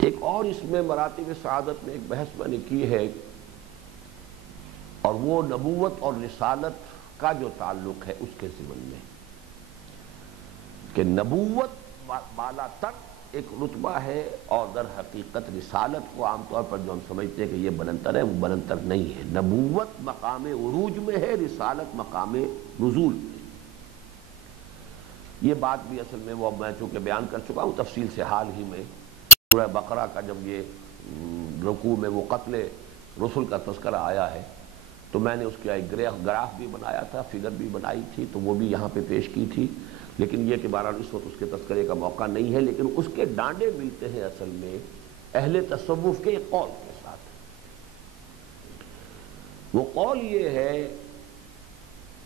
ایک اور اس میں مراتب سعادت میں ایک بحث میں نے کی ہے، اور وہ نبوت اور رسالت کا جو تعلق ہے اس کے ضمن میں، کہ نبوت بالا تر ایک رتبہ ہے اور در حقیقت رسالت کو عام طور پر جو ہم سمجھتے ہیں کہ یہ بلندتر ہے، وہ بلندتر نہیں ہے۔ نبوت مقام عروج میں ہے، رسالت مقام نزول میں۔ یہ بات بھی اصل میں وہ میں چونکہ بیان کر چکا ہوں تفصیل سے حال ہی میں، سورہ بقرہ کا جب یہ رکوع میں وہ قتل رسل کا تذکرہ آیا ہے تو میں نے اس کا ایک گراف بھی بنایا تھا، فگر بھی بنائی تھی، تو وہ بھی یہاں پہ پیش کی تھی، لیکن یہ کہ بہرحال اس وقت اس کے تذکرے کا موقع نہیں ہے، لیکن اس کے ڈانڈے ملتے ہیں اصل میں اہل تصوف کے ایک قول کے ساتھ۔ وہ قول یہ ہے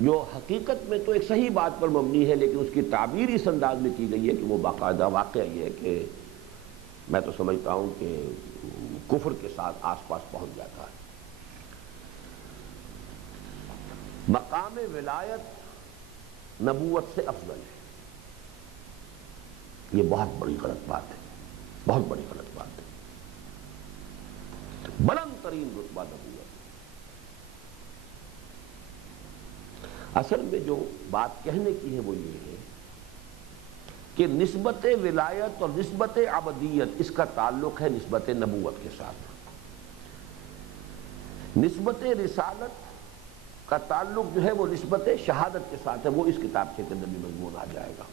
جو حقیقت میں تو ایک صحیح بات پر مبنی ہے، لیکن اس کی تعبیر اس انداز میں کی گئی ہے کہ وہ باقاعدہ واقعہ یہ ہے کہ میں تو سمجھتا ہوں کہ کفر کے ساتھ آس پاس پہنچ جاتا ہے۔ مقام ولایت نبوت سے افضل ہے، یہ بہت بڑی غلط بات ہے، بہت بڑی غلط بات ہے۔ بلند ترین رتبہ نبوت۔ اصل میں جو بات کہنے کی ہے وہ یہ ہے کہ نسبت ولایت اور نسبت عبدیت اس کا تعلق ہے نسبت نبوت کے ساتھ۔ نسبت رسالت کا تعلق جو ہے وہ نسبت شہادت کے ساتھ ہے، وہ اس کتاب کے اندر بھی مضمون آ جائے گا۔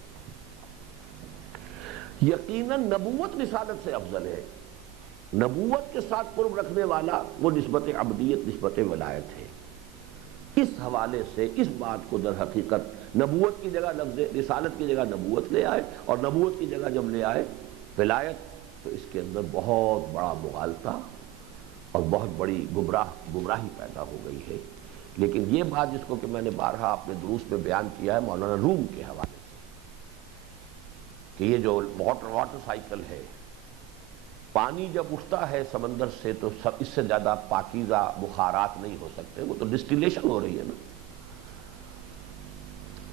یقیناً نبوت رسالت سے افضل ہے، نبوت کے ساتھ قرب رکھنے والا وہ نسبت عبدیت، نسبت ولایت ہے۔ اس حوالے سے اس بات کو در حقیقت نبوت کی جگہ لفظ رسالت کی جگہ نبوت لے آئے، اور نبوت کی جگہ جب لے آئے ولایت، تو اس کے اندر بہت بڑا مغالطہ اور بہت بڑی گمراہی پیدا ہو گئی ہے۔ لیکن یہ بات جس کو کہ میں نے بارہا اپنے دروس میں بیان کیا ہے مولانا روم کے حوالے سے، کہ یہ جو واٹر سائیکل ہے، پانی جب اٹھتا ہے سمندر سے تو اس سے زیادہ پاکیزہ بخارات نہیں ہو سکتے، وہ تو ڈسٹیلیشن ہو رہی ہے نا،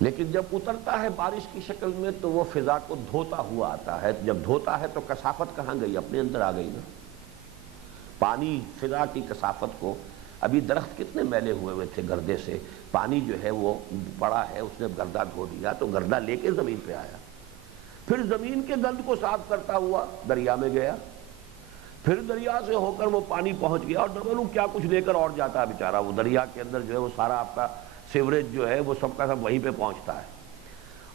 لیکن جب اترتا ہے بارش کی شکل میں تو وہ فضا کو دھوتا ہوا آتا ہے، جب دھوتا ہے تو کثافت کہاں گئی؟ اپنے اندر آ گئی نا۔ پانی فضا کی کثافت کو، ابھی درخت کتنے میلے ہوئے تھے گردے سے، پانی جو ہے وہ پڑا ہے، اس نے گردہ دھو دیا تو گردہ لے کے زمین پہ آیا، پھر زمین کے گند کو صاف کرتا ہوا دریا میں گیا، پھر دریا سے ہو کر وہ پانی پہنچ گیا، اور نہ معلوم کیا کچھ لے کر اور جاتا ہے بیچارہ، وہ دریا کے اندر جو ہے وہ سارا آپ کا سیوریج جو ہے وہ سب کا سب وہیں پہ پہنچتا ہے،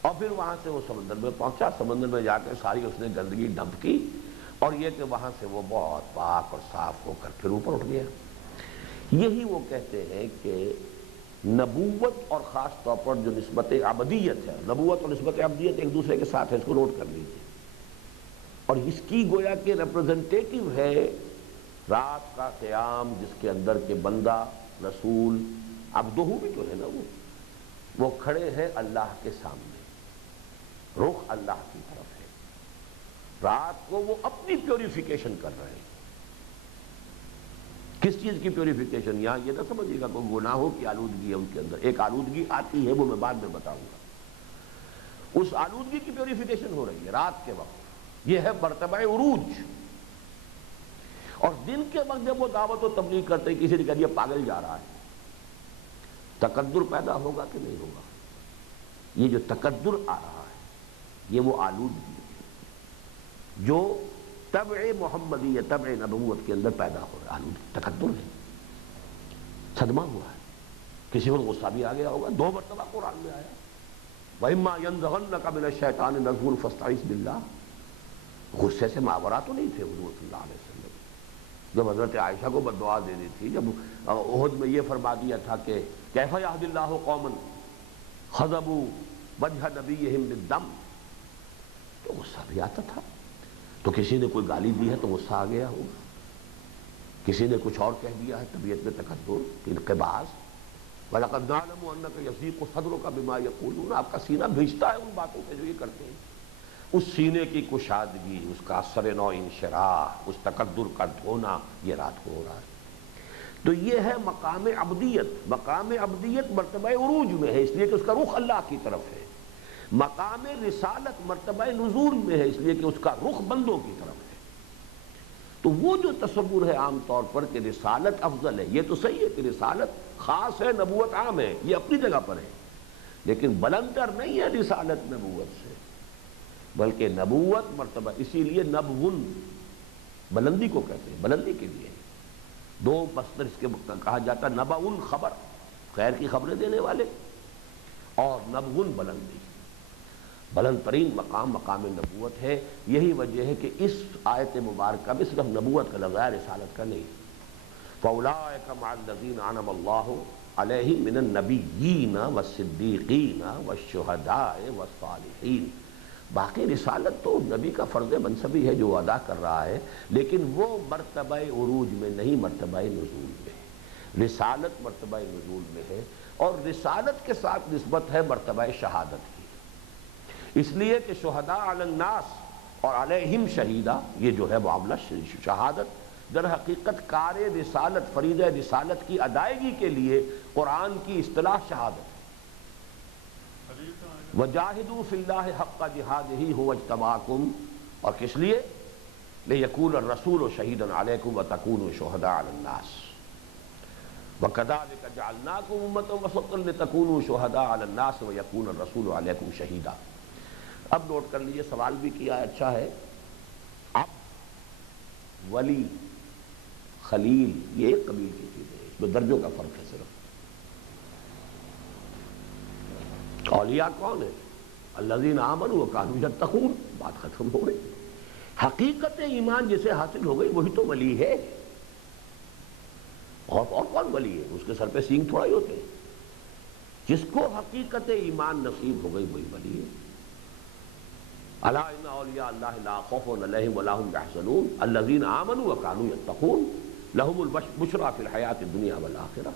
اور پھر وہاں سے وہ سمندر میں پہنچا، سمندر میں جا کے ساری اس نے گندگی ڈمپ کی، اور یہ کہ وہاں سے وہ بہت پاک اور صاف ہو کر پھر اوپر اٹھ گیا۔ یہی وہ کہتے ہیں کہ نبوت اور خاص طور پر جو نسبت عبدیت ہے، نبوت اور نسبت عبدیت ایک دوسرے کے ساتھ ہے، اس کو نوٹ کر لیجیے، اور اس کی گویا کہ ریپرزنٹیٹیو ہے رات کا قیام، جس کے اندر کہ بندہ رسول عبدہ بھی تو ہے نا، وہ کھڑے ہیں اللہ کے سامنے، رخ اللہ کی طرف ہے، رات کو وہ اپنی پیوریفیکیشن کر رہے ہیں۔ کس چیز کی پیوریفیکیشن؟ یہاں یہ نہ سمجھیے گا کوئی گناہوں کی آلودگی ہے ان کے اندر، ایک آلودگی آتی ہے وہ میں بعد میں بتاؤں گا، اس آلودگی کی پیوریفیکیشن ہو رہی ہے رات کے وقت، یہ ہے مرتبہ عروج۔ اور دن کے وقت جب وہ دعوت و تبلیغ کرتے ہیں، کسی نے کہہ دیا پاگل جا رہا ہے، تکدر پیدا ہوگا کہ نہیں ہوگا؟ یہ جو تکدر آ رہا ہے یہ وہ آلودگی ہے جو طبع محمدی، طبع نبوت کے اندر پیدا ہو رہا ہے، آلودگی تکدر ہے، صدمہ ہوا ہے، کسی وقت غصہ بھی آ گیا ہوگا، 2 مرتبہ قرآن میں آیا وَإِمَّا يَنزَغَنَّكَ مِنَ الشَّيْطَانِ نَزْغٌ فَاسْتَعِذْ بِاللَّهِ۔ غصے سے ماورا تو نہیں تھے حضور صلی اللہ علیہ وسلم، جب حضرت عائشہ کو بددعا دینی تھی، جب احد میں یہ فرما دیا تھا کہ کیف یہد اللہ قوما خضبوا وجہ نبیہم بالدم، تو غصہ بھی آتا تھا، تو کسی نے کوئی گالی دی ہے تو غصہ آ گیا ہوگا، کسی نے کچھ اور کہہ دیا ہے، طبیعت میں تکدر، انقباض۔ وَلَقَدْ نَعْلَمُ أَنَّكَ يَضِيقُ صَدْرُكَ بِمَا يَقُولُونَ، آپ کا سینہ بھیجتا ہے ان باتوں سے جو یہ کرتے ہیں، اس سینے کی کشادگی، اس کا سر نو انشراح، اس تکدر کا دھونا، یہ رات کو ہو رہا ہے۔ تو یہ ہے مقام عبدیت، مقام عبدیت مرتبہ عروج میں ہے، اس لیے کہ اس کا رخ اللہ کی طرف ہے، مقام رسالت مرتبہ نزول میں ہے، اس لیے کہ اس کا رخ بندوں کی طرف ہے۔ تو وہ جو تصور ہے عام طور پر کہ رسالت افضل ہے، یہ تو صحیح ہے کہ رسالت خاص ہے، نبوت عام ہے، یہ اپنی جگہ پر ہے، لیکن بلندر نہیں ہے رسالت نبوت سے، بلکہ نبوت مرتبہ، اسی لیے نبون بلندی کو کہتے ہیں، بلندی کے لیے 2 مصدر اس کے کہا جاتا ہے، نبأ خبر، خیر کی خبریں دینے والے، اور نبون بلندی، بلند ترین مقام مقام نبوت ہے۔ یہی وجہ ہے کہ اس آیت مبارکہ میں صرف نبوت کا لفظ ہے، رسالت کا نہیں۔ فَأُولَٰئِكَ مَعَ الَّذِينَ أَنْعَمَ اللَّهُ عَلَيْهِم مِّنَ النَّبِيِّينَ وَالصِّدِّيقِينَ وَالشُّهَدَاءِ وَالصَّالِحِينَ۔ باقی رسالت تو نبی کا فرض منصبی ہے جو ادا کر رہا ہے، لیکن وہ مرتبہ عروج میں نہیں، مرتبہ نزول میں ہے۔ رسالت مرتبہ نزول میں ہے، اور رسالت کے ساتھ نسبت ہے مرتبہ شہادت کی، اس لیے کہ شہداء علی الناس اور علیہم شہیدہ، یہ جو ہے معاملہ شہادت در حقیقت کار رسالت، فرید رسالت کی ادائیگی کے لیے قرآن کی اصطلاح شہادت ہے۔ وَجَاهِدُوا فِي اللَّهِ حَقَّ جِهَادِهِ هُوَ اجْتَبَاكُمْ، اور کس لیے؟ لِيَكُونَ الرَّسُولُ شَهِيدًا عَلَيْكُمْ وَتَكُونُوا شُهَدَاءَ عَلَى النَّاسِ وَكَذَلِكَ جَعَلْنَاكُمْ أُمَّةً وَسَطًا لِتَكُونُوا شُهَدَاءَ عَلَى النَّاسِ وَيَكُونَ الرَّسُولُ عَلَيْكُمْ شَهِيدًا۔ اب نوٹ کر لیجئے، سوال بھی کیا ہے، اچھا ہے۔ اب ولی، خلیل، یہ ایک قبیل کی چیز ہے، اس میں درجوں کا فرق ہے صرف۔ اولیاء کون ہے؟ الذین آمنوا وکانوا یتقون، بات ختم ہو گئی۔ حقیقت ایمان جسے حاصل ہو گئی وہی تو ولی ہے، اور کون ولی ہے؟ اس کے سر پہ سینگ تھوڑا ہی ہوتے ہیں۔ جس کو حقیقت ایمان نصیب ہو گئی وہی ولی ہے۔ الا ان اولیاء اللہ لا خوف علیہم ولا هم یحزنون الذین آمنوا وکانوا یتقون لہم البشریٰ فی الحیاۃ الدنیا والآخرہ۔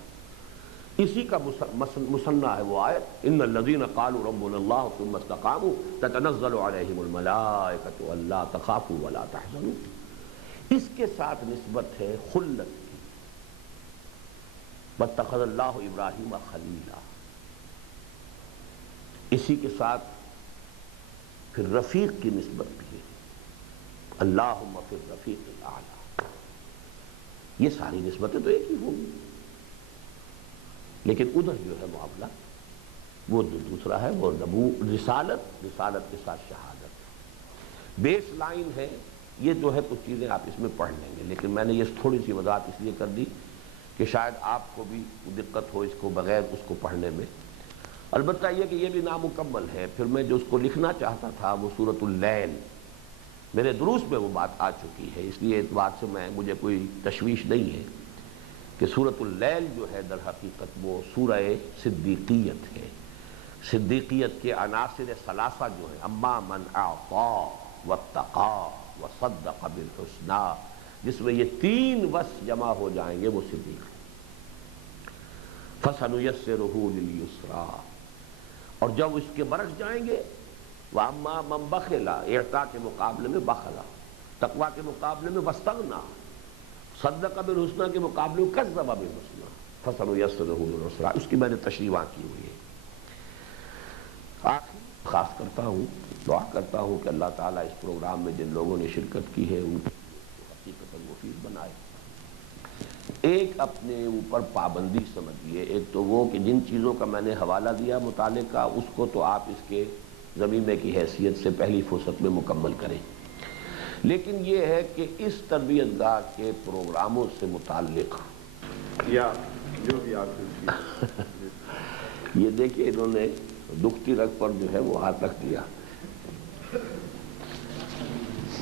اسی کا مثنیٰ ہے وہ آیت، ان الذین قالوا ربنا اللہ ثم استقاموا تتنزل علیہم الملائکۃ الا تخافوا ولا تحزنوا۔ اس کے ساتھ نسبت ہے خلت کی، واتخذ اللہ ابراہیم خلیلا۔ اسی کے ساتھ پھر رفیق کی نسبت بھی ہے، اللہم فی الرفیق الاعلی۔ یہ ساری نسبتیں تو ایک ہی ہوں گی، لیکن ادھر جو ہے معاملہ وہ دوسرا ہے، وہ رسالت کے ساتھ شہادت۔ بیس لائن ہے یہ جو ہے، کچھ چیزیں آپ اس میں پڑھ لیں گے، لیکن میں نے یہ تھوڑی سی وضاحت اس لیے کر دی کہ شاید آپ کو بھی دقت ہو اس کو بغیر اس کو پڑھنے میں۔ البتہ یہ کہ یہ بھی نامکمل ہے، پھر میں جو اس کو لکھنا چاہتا تھا وہ سورۃ اللیل، میرے دروس میں وہ بات آ چکی ہے، اس لیے اس بات سے مجھے کوئی تشویش نہیں ہے کہ سورۃ اللیل جو ہے در حقیقت وہ سورہ صدیقیت ہے۔ صدیقیت کے عناصر ثلاثہ جو ہیں، اما من اعطی واتقی وصدق بالحسنی، جس میں یہ تین وصف جمع ہو جائیں گے وہ صدیق ہے۔ فَسَنُيَسِّرُهُ لِلْيُسْرَىٰ، اور جب اس کے برعکس جائیں گے، وَأَمَّا مَن بَخِلَ، اعطاء کے مقابلے میں بخلا، تقوی کے مقابلے میں واستغنیٰ، صدق بالحسنی کے مقابلے میں کذب بالحسنی، فَسَنُيَسِّرُهُ لِلْعُسْرَىٰ۔ اس کی میں نے تشریح وہاں کی ہوئی ہے۔ آخر خاص کرتا ہوں، دعا کرتا ہوں کہ اللہ تعالیٰ اس پروگرام میں جن لوگوں نے شرکت کی ہے ان کو حقیقتاً مفید بنائے۔ ایک اپنے اوپر پابندی سمجھیے، ایک تو وہ کہ جن چیزوں کا میں نے حوالہ دیا مطالعے کا، اس کو تو آپ اس کے ضمیمے کی حیثیت سے پہلی فرصت میں مکمل کریں، لیکن یہ ہے کہ اس تربیت گاہ کے پروگراموں سے متعلق یا جو بھی آپ یہ دیکھیے انہوں نے دکھتی رگ پر جو ہے وہ ہاتھ رکھ دیا۔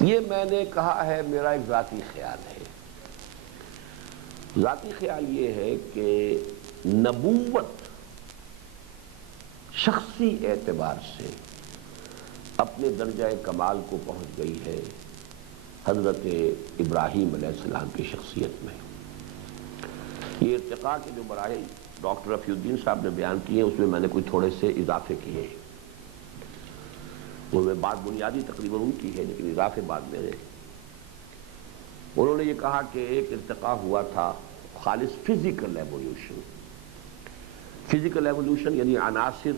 یہ میں نے کہا ہے میرا ایک ذاتی خیال ہے، ذاتی خیال یہ ہے کہ نبوت شخصی اعتبار سے اپنے درجہ کمال کو پہنچ گئی ہے حضرت ابراہیم علیہ السلام کی شخصیت میں۔ یہ ارتقاء کے جو مراحل ڈاکٹر رفیع الدین صاحب نے بیان کیے ہیں، اس میں میں نے کچھ تھوڑے سے اضافے کیے ہیں، ان میں بات بنیادی تقریباً ان کی ہے لیکن اضافے بعد میرے۔ انہوں نے یہ کہا کہ ایک ارتقاء ہوا تھا خالص فزیکل ایولیوشن، فزیکل ایولیوشن یعنی عناصر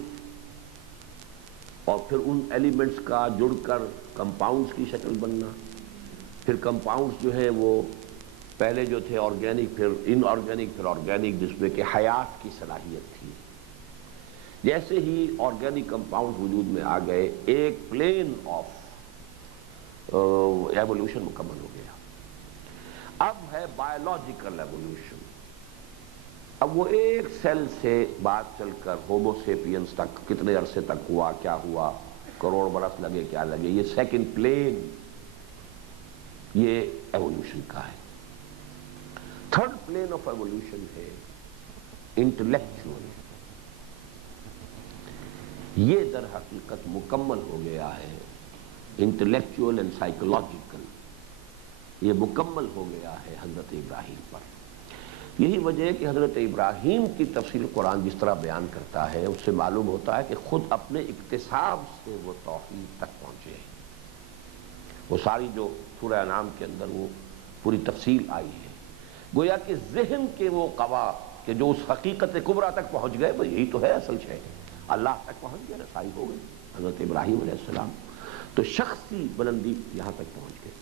اور پھر ان ایلیمنٹس کا جڑ کر کمپاؤنڈز کی شکل بننا، پھر کمپاؤنڈز جو ہے وہ پہلے جو تھے آرگینک، پھر ان آرگینک، پھر آرگینک، جس میں کہ حیات کی صلاحیت تھی۔ جیسے ہی آرگینک کمپاؤنڈ وجود میں آ گئے، ایک پلین آف ایولیوشن مکمل ہو گیا۔ اب ہے بایولوجیکل ایولیوشن، اب وہ ایک سیل سے بات چل کر ہومو سیپینز تک کتنے عرصے تک ہوا، کیا ہوا، کروڑ برس لگے کیا لگے، یہ سیکنڈ پلین یہ ایولیوشن کا ہے۔ تھرڈ پلین آف ایوولوشن ہے انٹلیکچوئل. یہ در حقیقت مکمل ہو گیا ہے انٹلیکچوئل اینڈ سائیکولوجیکل، یہ مکمل ہو گیا ہے حضرت ابراہیم پر. یہی وجہ ہے کہ حضرت ابراہیم کی تفصیل قرآن جس طرح بیان کرتا ہے اس سے معلوم ہوتا ہے کہ خود اپنے اکتساب سے وہ توحید تک پہنچے ہیں. وہ ساری جو سورہ انعام کے اندر وہ پوری تفصیل آئی ہے، گویا کہ ذہن کے وہ قوا کہ جو اس حقیقت کبریٰ تک پہنچ گئے، یہی تو ہے اصل شے، اللہ تک پہنچ گئے، رسائی ہو گئی حضرت ابراہیم علیہ السلام. تو شخصی بلندی یہاں تک پہنچ گئے.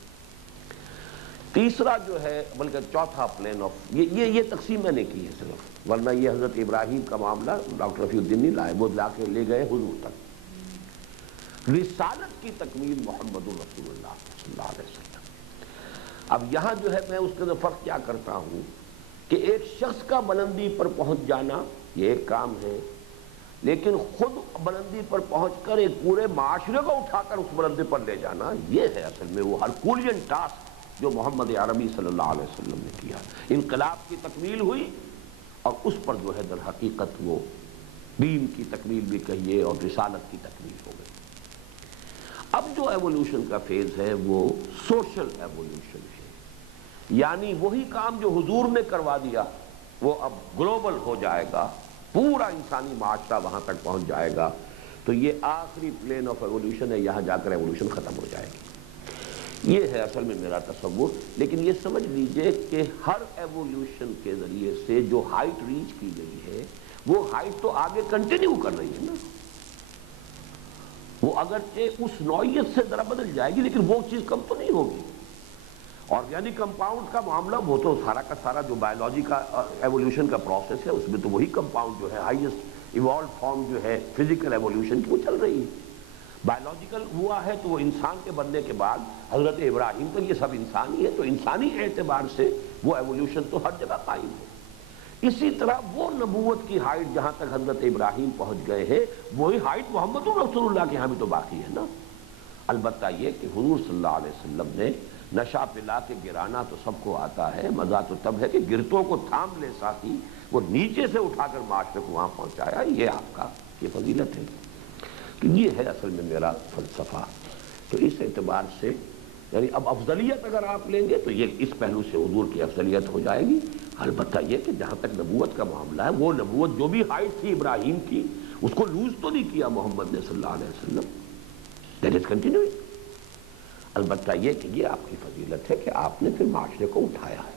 تیسرا جو ہے بلکہ چوتھا پلین آف یہ تقسیم میں نے کی ہے صرف، ورنہ یہ حضرت ابراہیم کا معاملہ ڈاکٹر رفیع الدین نہیں لائے، وہ لا کے لے گئے حضور تک. رسالت کی تکمیل محمد الرسول اللہ صلی اللہ علیہ وسلم. اب یہاں جو ہے میں اس کے اندر فرق کیا کرتا ہوں کہ ایک شخص کا بلندی پر پہنچ جانا یہ ایک کام ہے، لیکن خود بلندی پر پہنچ کر ایک پورے معاشرے کو اٹھا کر اس بلندی پر لے جانا، یہ ہے اصل میں وہ ہرکولین ٹاسک جو محمد عربی صلی اللہ علیہ وسلم نے کیا. انقلاب کی تکمیل ہوئی اور اس پر جو ہے در حقیقت وہ دین کی تکمیل بھی کہیے اور رسالت کی تکمیل ہو گئی. اب جو ایوولوشن کا فیز ہے وہ سوشل ایوولوشن ہے، یعنی وہی کام جو حضور نے کروا دیا وہ اب گلوبل ہو جائے گا، پورا انسانی معاشرہ وہاں تک پہنچ جائے گا. تو یہ آخری پلین آف ایوولوشن ہے، یہاں جا کر ایوولوشن ختم ہو جائے گی. یہ ہے اصل میں میرا تصور. لیکن یہ سمجھ لیجئے کہ ہر ایوولوشن کے ذریعے سے جو ہائٹ ریچ کی گئی ہے وہ ہائٹ تو آگے کنٹینیو کر رہی ہے نا. وہ اگرچہ اس نوعیت سے ذرا بدل جائے گی لیکن وہ چیز کم تو نہیں ہوگی. آرگینک کمپاؤنڈ کا معاملہ وہ تو سارا کا سارا جو بایولوجی کا ایوولوشن کا پروسیس ہے اس میں تو وہی کمپاؤنڈ جو ہے ہائیسٹ ایوالوڈ فارم جو ہے فزیکل ایوولوشن کی وہ چل رہی ہے. بایولوجیکل ہوا ہے تو وہ انسان کے بننے کے بعد حضرت ابراہیم تک یہ سب انسانی ہے، تو انسانی اعتبار سے وہ ایوولوشن تو ہر جگہ قائم ہے. اسی طرح وہ نبوت کی ہائٹ جہاں تک حضرت ابراہیم پہنچ گئے ہیں وہی ہائٹ محمد رسول اللہ کے یہاں بھی تو باقی ہے نا. البتہ یہ کہ حضور صلی اللہ علیہ وسلم نے نشا پلا کے گرانا تو سب کو آتا ہے، مزہ تو تب ہے کہ گرتوں کو تھام لے ساتھی، وہ نیچے سے اٹھا کر معاشرے کو وہاں پہنچایا. یہ آپ کا یہ فضیلت ہے. تو یہ ہے اصل میں میرا فلسفہ. تو اس اعتبار سے یعنی اب افضلیت اگر آپ لیں گے تو یہ اس پہلو سے حضور کی افضلیت ہو جائے گی. البتہ یہ کہ جہاں تک نبوت کا معاملہ ہے وہ نبوت جو بھی ہائٹ تھی ابراہیم کی اس کو لوز تو نہیں کیا محمد نے صلی اللہ علیہ وسلم. That is continuing. البتہ یہ کہ یہ آپ کی فضیلت ہے کہ آپ نے پھر معاشرے کو اٹھایا ہے،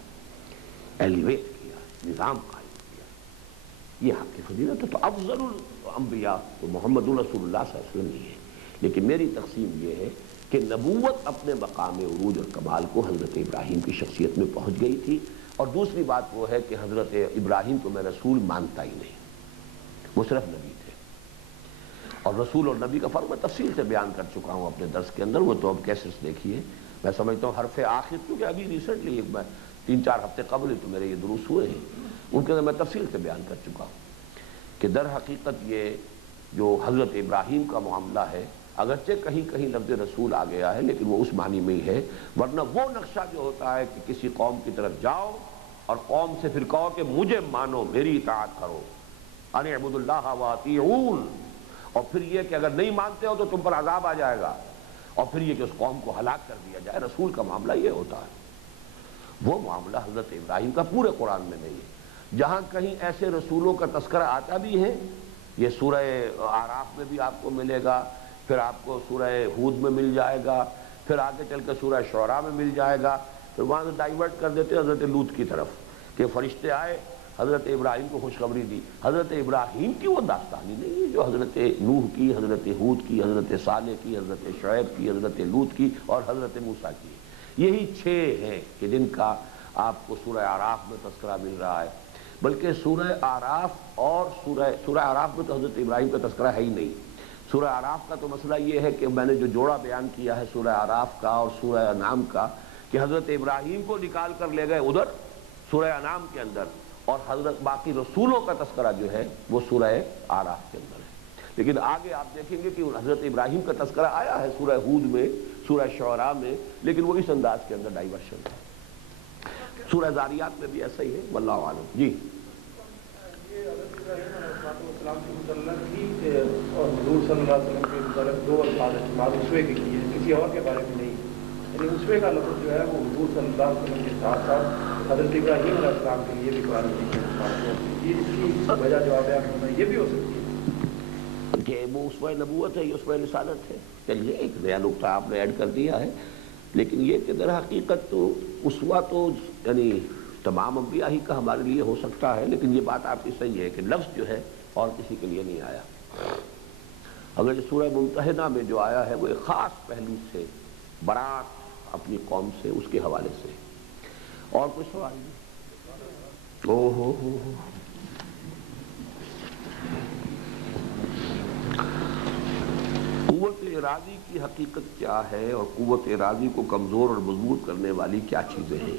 ایلیویٹ کیا ہے، نظام قائم کیا ہے. یہ آپ کی فضیلت ہے. تو افضل الانبیاء تو محمد رسول اللہ صلی اللہ علیہ وسلم ہی ہے. لیکن میری تقسیم یہ ہے کہ نبوت اپنے مقام عروج اور کمال کو حضرت ابراہیم کی شخصیت میں پہنچ گئی تھی. اور دوسری بات وہ ہے کہ حضرت ابراہیم کو میں رسول مانتا ہی نہیں، وہ صرف نبی تھے. اور رسول اور نبی کا فرق میں تفصیل سے بیان کر چکا ہوں اپنے درس کے اندر. وہ تو اب کیسز دیکھیے. میں سمجھتا ہوں حرف آخر کیونکہ ابھی ریسنٹلی 3-4 ہفتے قبل تو میرے یہ دروس ہوئے ہیں، ان کے اندر میں تفصیل سے بیان کر چکا ہوں کہ در حقیقت یہ جو حضرت ابراہیم کا معاملہ ہے اگرچہ کہیں کہیں لفظ رسول آ گیا ہے لیکن وہ اس معنی میں ہی ہے. ورنہ وہ نقشہ جو ہوتا ہے کہ کسی قوم کی طرف جاؤ اور قوم سے پھر کہو کہ مجھے مانو، میری اطاعت کرو، ان اعبدوا اللہ واطیعون، اور پھر یہ کہ اگر نہیں مانتے ہو تو تم پر عذاب آ جائے گا، اور پھر یہ کہ اس قوم کو ہلاک کر دیا جائے. رسول کا معاملہ یہ ہوتا ہے. وہ معاملہ حضرت ابراہیم کا پورے قرآن میں نہیں ہے. جہاں کہیں ایسے رسولوں کا تذکرہ آتا بھی ہے یہ سورہ اعراف میں بھی آپ کو ملے گا، پھر آپ کو سورہ ہود میں مل جائے گا، پھر آگے چل کر سورہ شعراء میں مل جائے گا. پھر وہاں سے ڈائیورٹ کر دیتے حضرت لوط کی طرف کہ فرشتے آئے حضرت ابراہیم کو خوشخبری دی. حضرت ابراہیم کی وہ داستانی نہیں ہے جو حضرت نوح کی، حضرت ہود کی، حضرت صالح کی، حضرت شعیب کی، حضرت لوط کی اور حضرت موسیٰ کی. یہی 6 ہیں کہ جن کا آپ کو سورہ اعراف میں تذکرہ مل رہا ہے. بلکہ سورہ اعراف اور سورہ اعراف میں تو حضرت ابراہیم کا تذکرہ ہے ہی نہیں. سورہ اعراف کا تو مسئلہ یہ ہے کہ میں نے جو جوڑا بیان کیا ہے سورہ اعراف کا اور سورہ انعام کا کہ حضرت ابراہیم کو نکال کر لے گئے ادھر سورہ انعام کے اندر، اور حضرت باقی رسولوں کا تذکرہ جو ہے وہ سورہ اعراف کے اندر ہے. لیکن آگے آپ دیکھیں گے کہ حضرت ابراہیم کا تذکرہ آیا ہے سورہ ہود میں، سورہ شعراء میں، لیکن وہ اس انداز کے اندر ڈائیورشن ہے. سورہ ذاریات میں بھی ایسا ہی ہے، واللہ عالم۔ جی یہ حضرت ابراہیم علیہ السلام کے متعلق ہی اور حضور صلی اللہ علیہ وسلم کے متعلق دو الفاظ استعمال اسوے کے کیے، کسی اور کے بارے میں نہیں، یعنی اسوے کا لفظ جو ہے وہ حضور صلی اللہ علیہ وسلم کے ساتھ ساتھ حضرت ابراہیم علیہ السلام کے لیے بھی قرآن مجید میں استعمال ہوا۔ یہ اس کی وجہ جو آپ بیان یہ بھی ہو سکتی ہے کہ وہ اسوہ نبوت ہے، یہ اسوہ رسالت ہے۔ چلیے ایک نیا نقطہ آپ نے ایڈ کر دیا ہے، لیکن یہ کہ در حقیقت تو اسوہ تو یعنی تمام انبیاء ہی کا ہمارے لیے ہو سکتا ہے، لیکن یہ بات آپ کی صحیح ہے کہ لفظ جو ہے اور کسی کے لیے نہیں آیا۔ اگر یہ سورہ ممتحنہ میں جو آیا ہے وہ ایک خاص پہلو سے، برات اپنی قوم سے، اس کے حوالے سے۔ اور کوئی سوال نہیں؟ ہو قوت ارادی کی حقیقت کیا ہے اور قوت ارادی کو کمزور اور مضبوط کرنے والی کیا چیزیں ہیں؟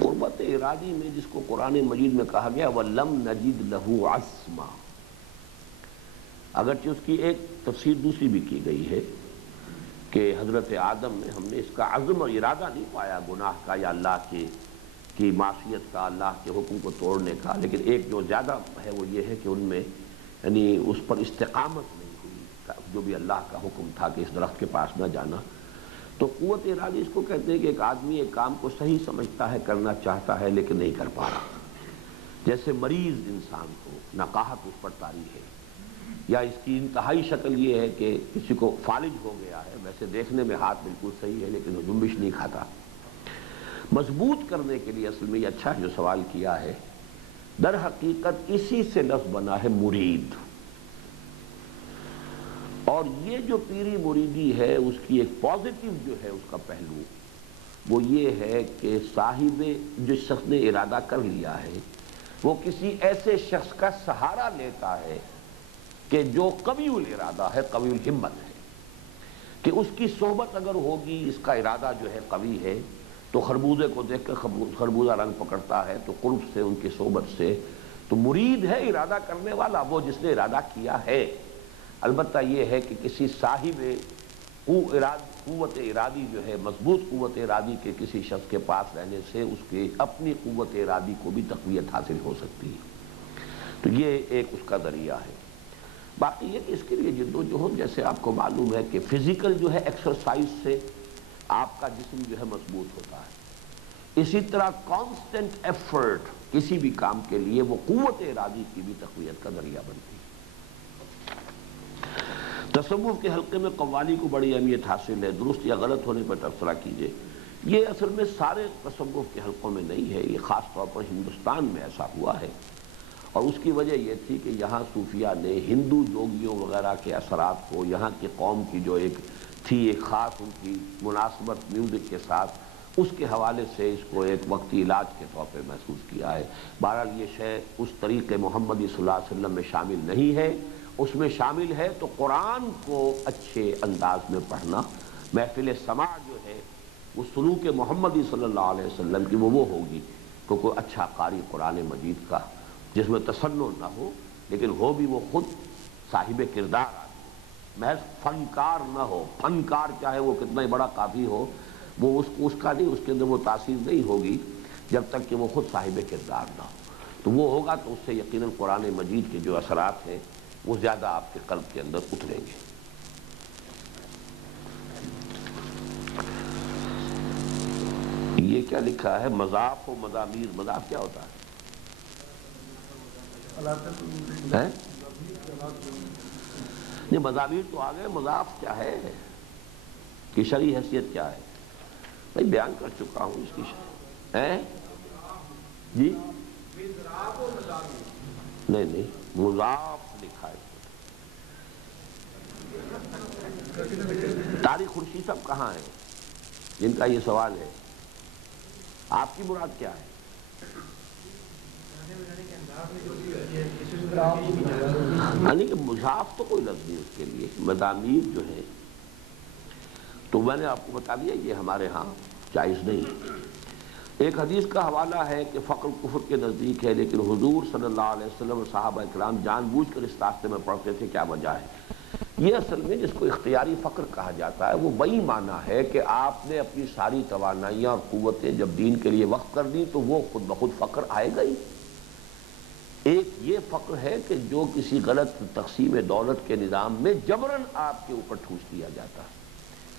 قوت ارادی میں جس کو قرآن مجید میں کہا گیا وَلَمْ نَجِدْ لَهُ عَزْمًا، اگرچہ اس کی ایک تفسیر دوسری بھی کی گئی ہے کہ حضرت آدم میں ہم نے اس کا عزم اور ارادہ نہیں پایا گناہ کا یا اللہ کی معصیت کا، اللہ کے حکم کو توڑنے کا، لیکن ایک جو زیادہ ہے وہ یہ ہے کہ ان میں یعنی اس پر استقامت نہیں ہوئی، جو بھی اللہ کا حکم تھا کہ اس درخت کے پاس نہ جانا۔ تو قوت ارادی اس کو کہتے ہیں کہ ایک آدمی ایک کام کو صحیح سمجھتا ہے، کرنا چاہتا ہے لیکن نہیں کر پا رہا، جیسے مریض انسان کو نقاہت اس پر طاری ہے، یا اس کی انتہائی شکل یہ ہے کہ کسی کو فالج ہو گیا ہے، ویسے دیکھنے میں ہاتھ بالکل صحیح ہے لیکن وہ جنبش نہیں کھاتا۔ مضبوط کرنے کے لیے اصل میں یہ اچھا جو سوال کیا ہے، در حقیقت اسی سے لفظ بنا ہے مرید، اور یہ جو پیری مریدی ہے اس کی ایک پازیٹیو جو ہے اس کا پہلو وہ یہ ہے کہ صاحب جو شخص نے ارادہ کر لیا ہے وہ کسی ایسے شخص کا سہارا لیتا ہے کہ جو قوی الارادہ ہے، قوی الہمت ہے، کہ اس کی صحبت اگر ہوگی، اس کا ارادہ جو ہے قوی ہے، تو خربوزے کو دیکھ کر خربوزہ رنگ پکڑتا ہے، تو قرب سے ان کی صحبت سے، تو مرید ہے ارادہ کرنے والا وہ جس نے ارادہ کیا ہے۔ البتہ یہ ہے کہ کسی صاحب قوت ارادی جو ہے، مضبوط قوت ارادی کے کسی شخص کے پاس رہنے سے اس کی اپنی قوت ارادی کو بھی تقویت حاصل ہو سکتی ہے، تو یہ ایک اس کا ذریعہ ہے۔ باقی یہ کہ اس کے لیے جد و جہد، جیسے آپ کو معلوم ہے کہ فزیکل جو ہے ایکسرسائز سے آپ کا جسم جو ہے مضبوط ہوتا ہے، اسی طرح کانسٹنٹ ایفرٹ کسی بھی کام کے لیے وہ قوت ارادی کی بھی تقویت کا ذریعہ بنتی ہے۔ تصوف کے حلقے میں قوالی کو بڑی اہمیت حاصل ہے، درست یا غلط ہونے پر تبصرہ کیجئے۔ یہ اصل میں سارے تصوف کے حلقوں میں نہیں ہے، یہ خاص طور پر ہندوستان میں ایسا ہوا ہے، اور اس کی وجہ یہ تھی کہ یہاں صوفیہ نے ہندو یوگیوں وغیرہ کے اثرات کو، یہاں کی قوم کی جو ایک تھی ایک خاص ان کی مناسبت میوزک کے ساتھ، اس کے حوالے سے اس کو ایک وقتی علاج کے طور پہ محسوس کیا ہے۔ بہرحال یہ شے اس طریق محمدی صلی اللہ علیہ وسلم میں شامل نہیں ہے، اس میں شامل ہے تو قرآن کو اچھے انداز میں پڑھنا، محفل سماع جو ہے وہ سلوک محمدی صلی اللہ علیہ وسلم کی وہ ہوگی کہ کوئی اچھا قاری قرآن مجید کا جس میں تصنع نہ ہو، لیکن ہو بھی وہ خود صاحب کردار آدمی، محض فنکار نہ ہو۔ فنکار چاہے وہ کتنا ہی بڑا قافی ہو، وہ اس کا نہیں، اس کے اندر وہ تاثیر نہیں ہوگی جب تک کہ وہ خود صاحب کردار نہ ہو، تو وہ ہوگا تو اس سے یقیناً قرآن مجید کے جو اثرات ہیں وہ زیادہ آپ کے قلب کے اندر اتریں گے۔ یہ کیا لکھا ہے؟ مضاف و مضامیر، مضاف کیا ہوتا ہے؟ نہیں، مضامیر تو آ گئے، مضاف کیا ہے کہ شرعی حیثیت کیا ہے؟ میں بیان کر چکا ہوں اس کی شرعی جی نہیں مضاف لکھا ہے۔ طارق خورشید صاحب کہاں ہیں جن کا یہ سوال ہے؟ آپ کی مراد کیا ہے؟ یعنی کہ مضاف تو کوئی لفظ نہیں اس کے لیے، مضامیر جو ہے تو میں نے آپ کو بتا دیا یہ ہمارے ہاں جائز نہیں۔ ایک حدیث کا حوالہ ہے کہ فقر کفر کے نزدیک ہے، لیکن حضور صلی اللہ علیہ وسلم اور صحابہ کرام جان بوجھ کر اس راستے میں پڑھتے تھے، کیا وجہ ہے؟ یہ اصل میں جس کو اختیاری فقر کہا جاتا ہے وہ وہی معنی ہے کہ آپ نے اپنی ساری توانائیاں اور قوتیں جب دین کے لیے وقف کر دیں تو وہ خود بخود فقر آئے گا ہی۔ ایک یہ فقر ہے کہ جو کسی غلط تقسیم دولت کے نظام میں جبراً آپ کے اوپر ٹھوس دیا جاتا ہے،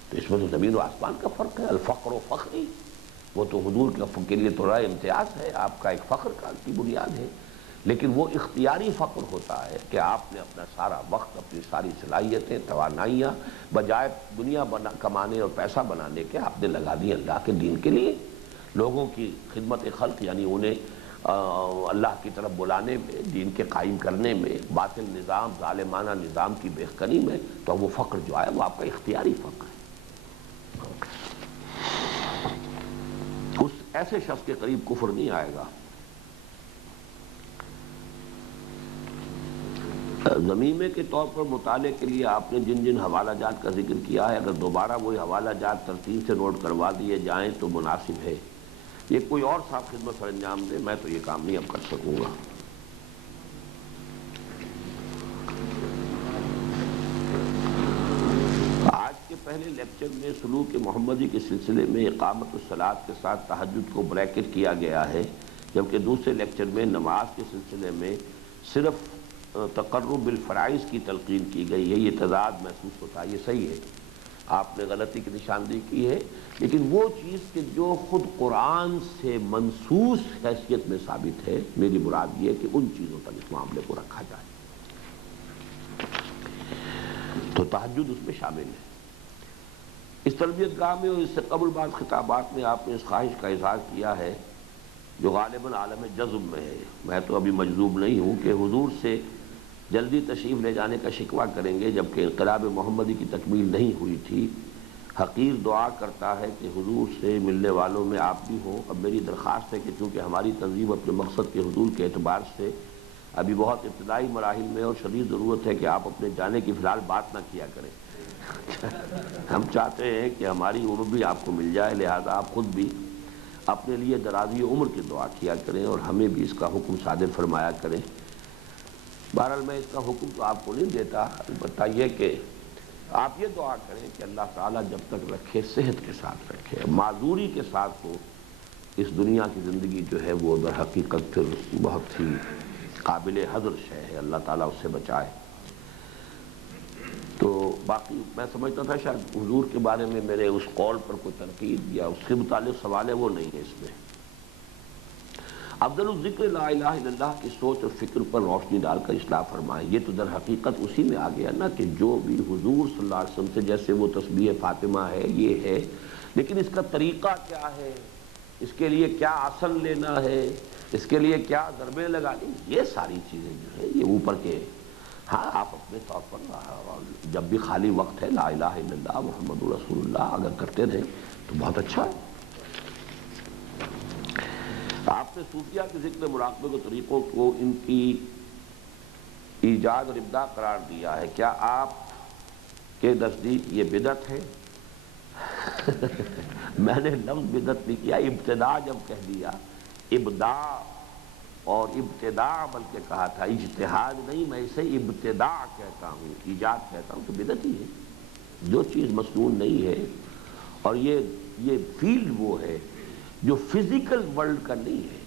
تو اس میں تو زمین و آسمان کا فرق ہے۔ الفقر و فخری، وہ تو حضور کے لیے تو رائے امتیاز ہے، آپ کا ایک فخر کی بنیاد ہے، لیکن وہ اختیاری فقر ہوتا ہے کہ آپ نے اپنا سارا وقت، اپنی ساری صلاحیتیں، توانائیاں بجائے دنیا کمانے اور پیسہ بنانے کے آپ نے لگا دی اللہ کے دین کے لیے، لوگوں کی خدمت خلق، یعنی انہیں اللہ کی طرف بلانے میں، دین کے قائم کرنے میں، باطل نظام، ظالمانہ نظام کی بہتری میں، تو وہ فقر جو ہے وہ آپ کا اختیاری فقر ہے۔ اس ایسے شخص کے قریب کفر نہیں آئے گا۔ ضمیمے کے طور پر مطالعے کے لیے آپ نے جن جن حوالہ جات کا ذکر کیا ہے، اگر دوبارہ وہی حوالہ جات ترتیب سے نوٹ کروا دیے جائیں تو مناسب ہے۔ یہ کوئی اور صاحب خدمت سر انجام دے، میں تو یہ کام نہیں اب کر سکوں گا۔ آج کے پہلے لیکچر میں سلوک محمدی کے سلسلے میں اقامت الصلاۃ کے ساتھ تہجد کو بریکٹ کیا گیا ہے، جبکہ دوسرے لیکچر میں نماز کے سلسلے میں صرف تقرب بالفرائض کی تلقین کی گئی ہے۔ یہ تضاد محسوس ہوتا ہے، یہ صحیح ہے، آپ نے غلطی کی نشاندہی کی ہے، لیکن وہ چیز کہ جو خود قرآن سے منصوص حیثیت میں ثابت ہے، میری مراد یہ ہے کہ ان چیزوں پر اس معاملے کو رکھا جائے، تو تہجد اس میں شامل ہے۔ اس تربیت گاہ میں اور اس سے قبل بعض خطابات میں آپ نے اس خواہش کا اظہار کیا ہے جو غالباً عالم جذب میں ہے، میں تو ابھی مجذوب نہیں ہوں، کہ حضور سے جلدی تشریف لے جانے کا شکوہ کریں گے جبکہ انقلاب محمدی کی تکمیل نہیں ہوئی تھی۔ حقیر دعا کرتا ہے کہ حضور سے ملنے والوں میں آپ بھی ہوں۔ اب میری درخواست ہے کہ چونکہ ہماری تنظیم اپنے مقصد کے حضور کے اعتبار سے ابھی بہت ابتدائی مراحل میں اور شدید ضرورت ہے کہ آپ اپنے جانے کی فی الحال بات نہ کیا کریں۔ ہم چاہتے ہیں کہ ہماری عمر بھی آپ کو مل جائے، لہذا آپ خود بھی اپنے لیے درازی عمر کی دعا کیا کریں اور ہمیں بھی اس کا حکم صادر فرمایا کریں۔ بہرحال میں اس کا حکم تو آپ کو نہیں دیتا، البتہ یہ کہ آپ یہ دعا کریں کہ اللہ تعالیٰ جب تک رکھے صحت کے ساتھ رکھے، معذوری کے ساتھ تو اس دنیا کی زندگی جو ہے وہ در حقیقت پھر بہت ہی قابل حذر شے ہے، اللہ تعالیٰ اس سے بچائے۔ تو باقی میں سمجھتا تھا شاید حضور کے بارے میں میرے اس قول پر کوئی تنقید یا اس کے متعلق سوال ہے، وہ نہیں ہے اس میں۔ افضل الذکر لا الہ الا اللہ کی سوچ اور فکر پر روشنی ڈال کر اصلاح فرمائیں۔ یہ تو در حقیقت اسی میں آ گیا نا کہ جو بھی حضور صلی اللہ علیہ وسلم سے، جیسے وہ تسبیح فاطمہ ہے، یہ ہے، لیکن اس کا طریقہ کیا ہے، اس کے لیے کیا اصل لینا ہے، اس کے لیے کیا ضربیں لگانی، یہ ساری چیزیں جو ہے یہ اوپر کے، ہاں آپ اپنے طور پر جب بھی خالی وقت ہے لا الہ الا اللہ محمد رسول اللہ اگر کرتے رہے تو بہت اچھا ہے۔ آپ نے صوفیہ کے ذکر مراقبے کے طریقوں کو ان کی ایجاد اور ابداع قرار دیا ہے، کیا آپ کے نزدیک یہ بدعت ہے؟ میں نے لفظ بدعت نہیں کیا، ابتداء جب کہہ دیا، ابداع اور ابتداء بلکہ کہا تھا، اجتہاد نہیں، میں اسے ابتداء کہتا ہوں، ایجاد کہتا ہوں، تو بدعت ہی ہے۔ جو چیز مسنون نہیں ہے، اور یہ فیلڈ وہ ہے جو فزیکل ورلڈ کا نہیں ہے،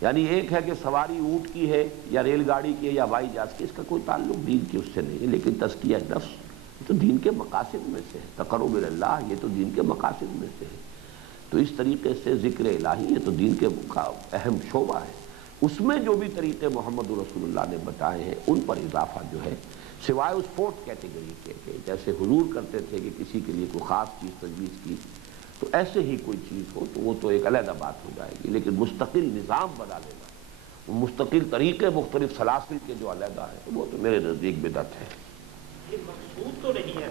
یعنی ایک ہے کہ سواری اونٹ کی ہے یا ریل گاڑی کی ہے یا ہوائی جہاز کی، اس کا کوئی تعلق دین کی اس سے نہیں ہے، لیکن تزکیہ نفس یہ تو دین کے مقاصد میں سے ہے، تقرب اللہ یہ تو دین کے مقاصد میں سے ہے، تو اس طریقے سے ذکر الہی یہ تو دین کے اہم شعبہ ہے، اس میں جو بھی طریقے محمد رسول اللہ نے بتائے ہیں ان پر اضافہ جو ہے، سوائے اس فورتھ کیٹیگری کے کہ جیسے حضور کرتے تھے کہ کسی کے لیے کوئی خاص چیز تجویز کی، تو ایسے ہی کوئی چیز ہو تو وہ تو ایک علیحدہ بات ہو جائے گی، لیکن مستقل نظام بنا لینا، مستقل طریقے مختلف سلاسل کے جو علیحدہ ہے وہ تو میرے نزدیک بدعت ہے۔ یہ مقصود تو نہیں ہے،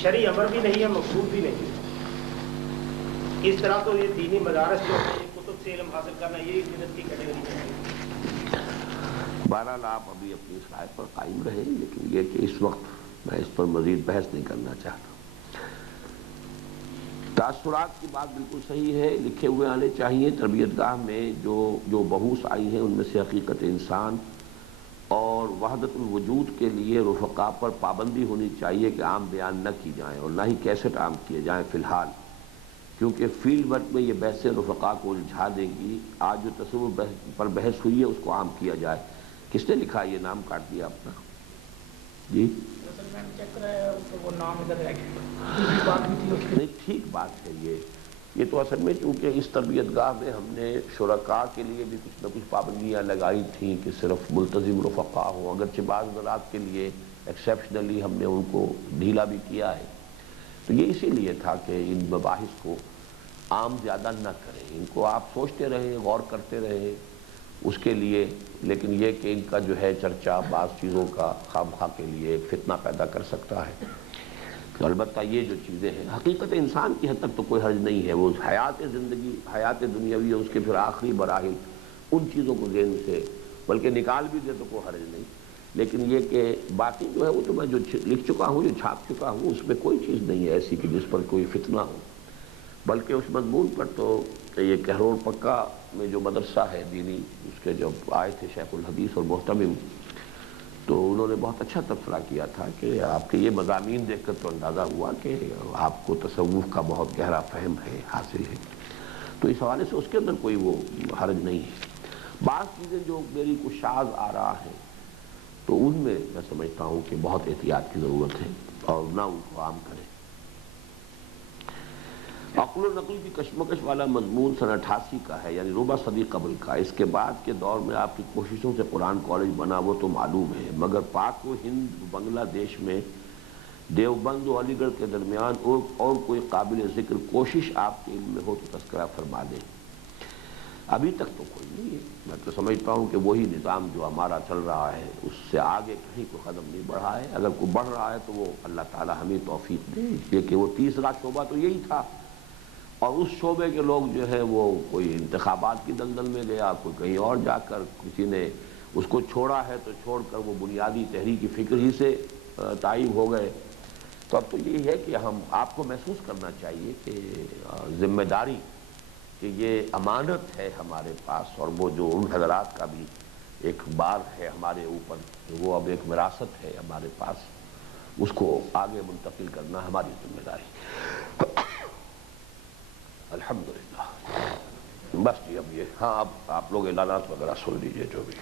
شرعی امر بھی نہیں ہے، مقصود بھی نہیں ہے، اس طرح تو یہ دینی مدارس جو ہے کتب سے علم حاصل کرنا یہ بدعت کی کیٹیگری ہے۔ بہرحال آپ ابھی اپنی اس رائے پر قائم رہے، لیکن یہ کہ اس وقت میں اس پر مزید بحث نہیں کرنا چاہتا۔ تاثرات کی بات بالکل صحیح ہے، لکھے ہوئے آنے چاہیے۔ تربیت گاہ میں جو بحوث آئی ہیں ان میں سے حقیقت انسان اور وحدت الوجود کے لیے رفقا پر پابندی ہونی چاہیے کہ عام بیان نہ کی جائیں اور نہ ہی کیسٹ عام کیے جائیں فی الحال، کیونکہ فیلڈ ورک میں یہ بحثیں رفقا کو الجھا دیں گی۔ آج جو تصور پر بحث ہوئی ہے اس کو عام کیا جائے۔ کس نے لکھا یہ نام کاٹ دیا اپنا؟ جی نہیں، ٹھیک بات ہے یہ تو اصل میں چونکہ اس تربیت گاہ میں ہم نے شرکاء کے لیے بھی کچھ نہ کچھ پابندیاں لگائی تھیں کہ صرف ملتزم رفقا ہوں، اگرچہ بعض حضرات کے لیے ایکسیپشنلی ہم نے ان کو ڈھیلا بھی کیا ہے۔ تو یہ اسی لیے تھا کہ ان مباحث کو عام زیادہ نہ کریں، ان کو آپ سوچتے رہیں، غور کرتے رہیں اس کے لیے، لیکن یہ کہ ان کا جو ہے چرچا بعض چیزوں کا خواہ کے لیے ایک فتنہ پیدا کر سکتا ہے۔ تو البتہ یہ جو چیزیں ہیں حقیقت انسان کی حد تک تو کوئی حرج نہیں ہے، وہ حیات زندگی، حیات دنیاوی اور اس کے پھر آخری مراحل، ان چیزوں کو ذہن سے بلکہ نکال بھی دے تو کوئی حرج نہیں، لیکن یہ کہ باقی جو ہے وہ تو میں جو لکھ چکا ہوں، جو چھاپ چکا ہوں، اس میں کوئی چیز نہیں ہے ایسی کہ جس پر کوئی فتنہ ہو، بلکہ اس مضمون پر تو یہ کہروڑ پکا میں جو مدرسہ ہے دینی، اس کے جب آئے تھے شیخ الحدیث اور محتمم، تو انہوں نے بہت اچھا تبصرہ کیا تھا کہ آپ کے یہ مضامین دیکھ کر تو اندازہ ہوا کہ آپ کو تصوف کا بہت گہرا فہم ہے، حاصل ہے، تو اس حوالے سے اس کے اندر کوئی وہ حرج نہیں ہے۔ بعض چیزیں جو میری کچھ شاذ آ رہا ہے تو ان میں سمجھتا ہوں کہ بہت احتیاط کی ضرورت ہے اور نہ ان کو عام کریں۔ عقل و نقل کی کشمکش والا مضمون سن 88 کا ہے، یعنی ربع صدی قبل کا۔ اس کے بعد کے دور میں آپ کی کوششوں سے قرآن کالج بنا وہ تو معلوم ہے، مگر پاک و ہند بنگلہ دیش میں دیوبند و علی گڑھ کے درمیان اور کوئی قابل ذکر کوشش آپ کے علم میں ہو تو تذکرہ فرما دیں۔ ابھی تک تو کوئی نہیں ہے، میں تو سمجھتا ہوں کہ وہی نظام جو ہمارا چل رہا ہے اس سے آگے کہیں کوئی قدم نہیں بڑھا ہے، اگر کوئی بڑھ رہا ہے تو وہ اللہ تعالی ہمیں توفیق دے، یہ کہ وہ تیسرا شعبہ تو یہی تھا، اور اس شعبے کے لوگ جو ہے وہ کوئی انتخابات کی دلدل میں گیا، کوئی کہیں اور جا کر کسی نے اس کو چھوڑا ہے تو چھوڑ کر وہ بنیادی تحریک فکر ہی سے تائب ہو گئے۔ تو اب تو یہی ہے کہ ہم آپ کو محسوس کرنا چاہیے کہ ذمہ داری کہ یہ امانت ہے ہمارے پاس، اور وہ جو ان حضرات کا بھی ایک بار ہے ہمارے اوپر، وہ اب ایک وراثت ہے ہمارے پاس، اس کو آگے منتقل کرنا ہماری ذمہ داری۔ الحمدللہ بس جی اب یہ، ہاں اب آپ لوگ اعلانات وغیرہ سن لیجئے جو بھی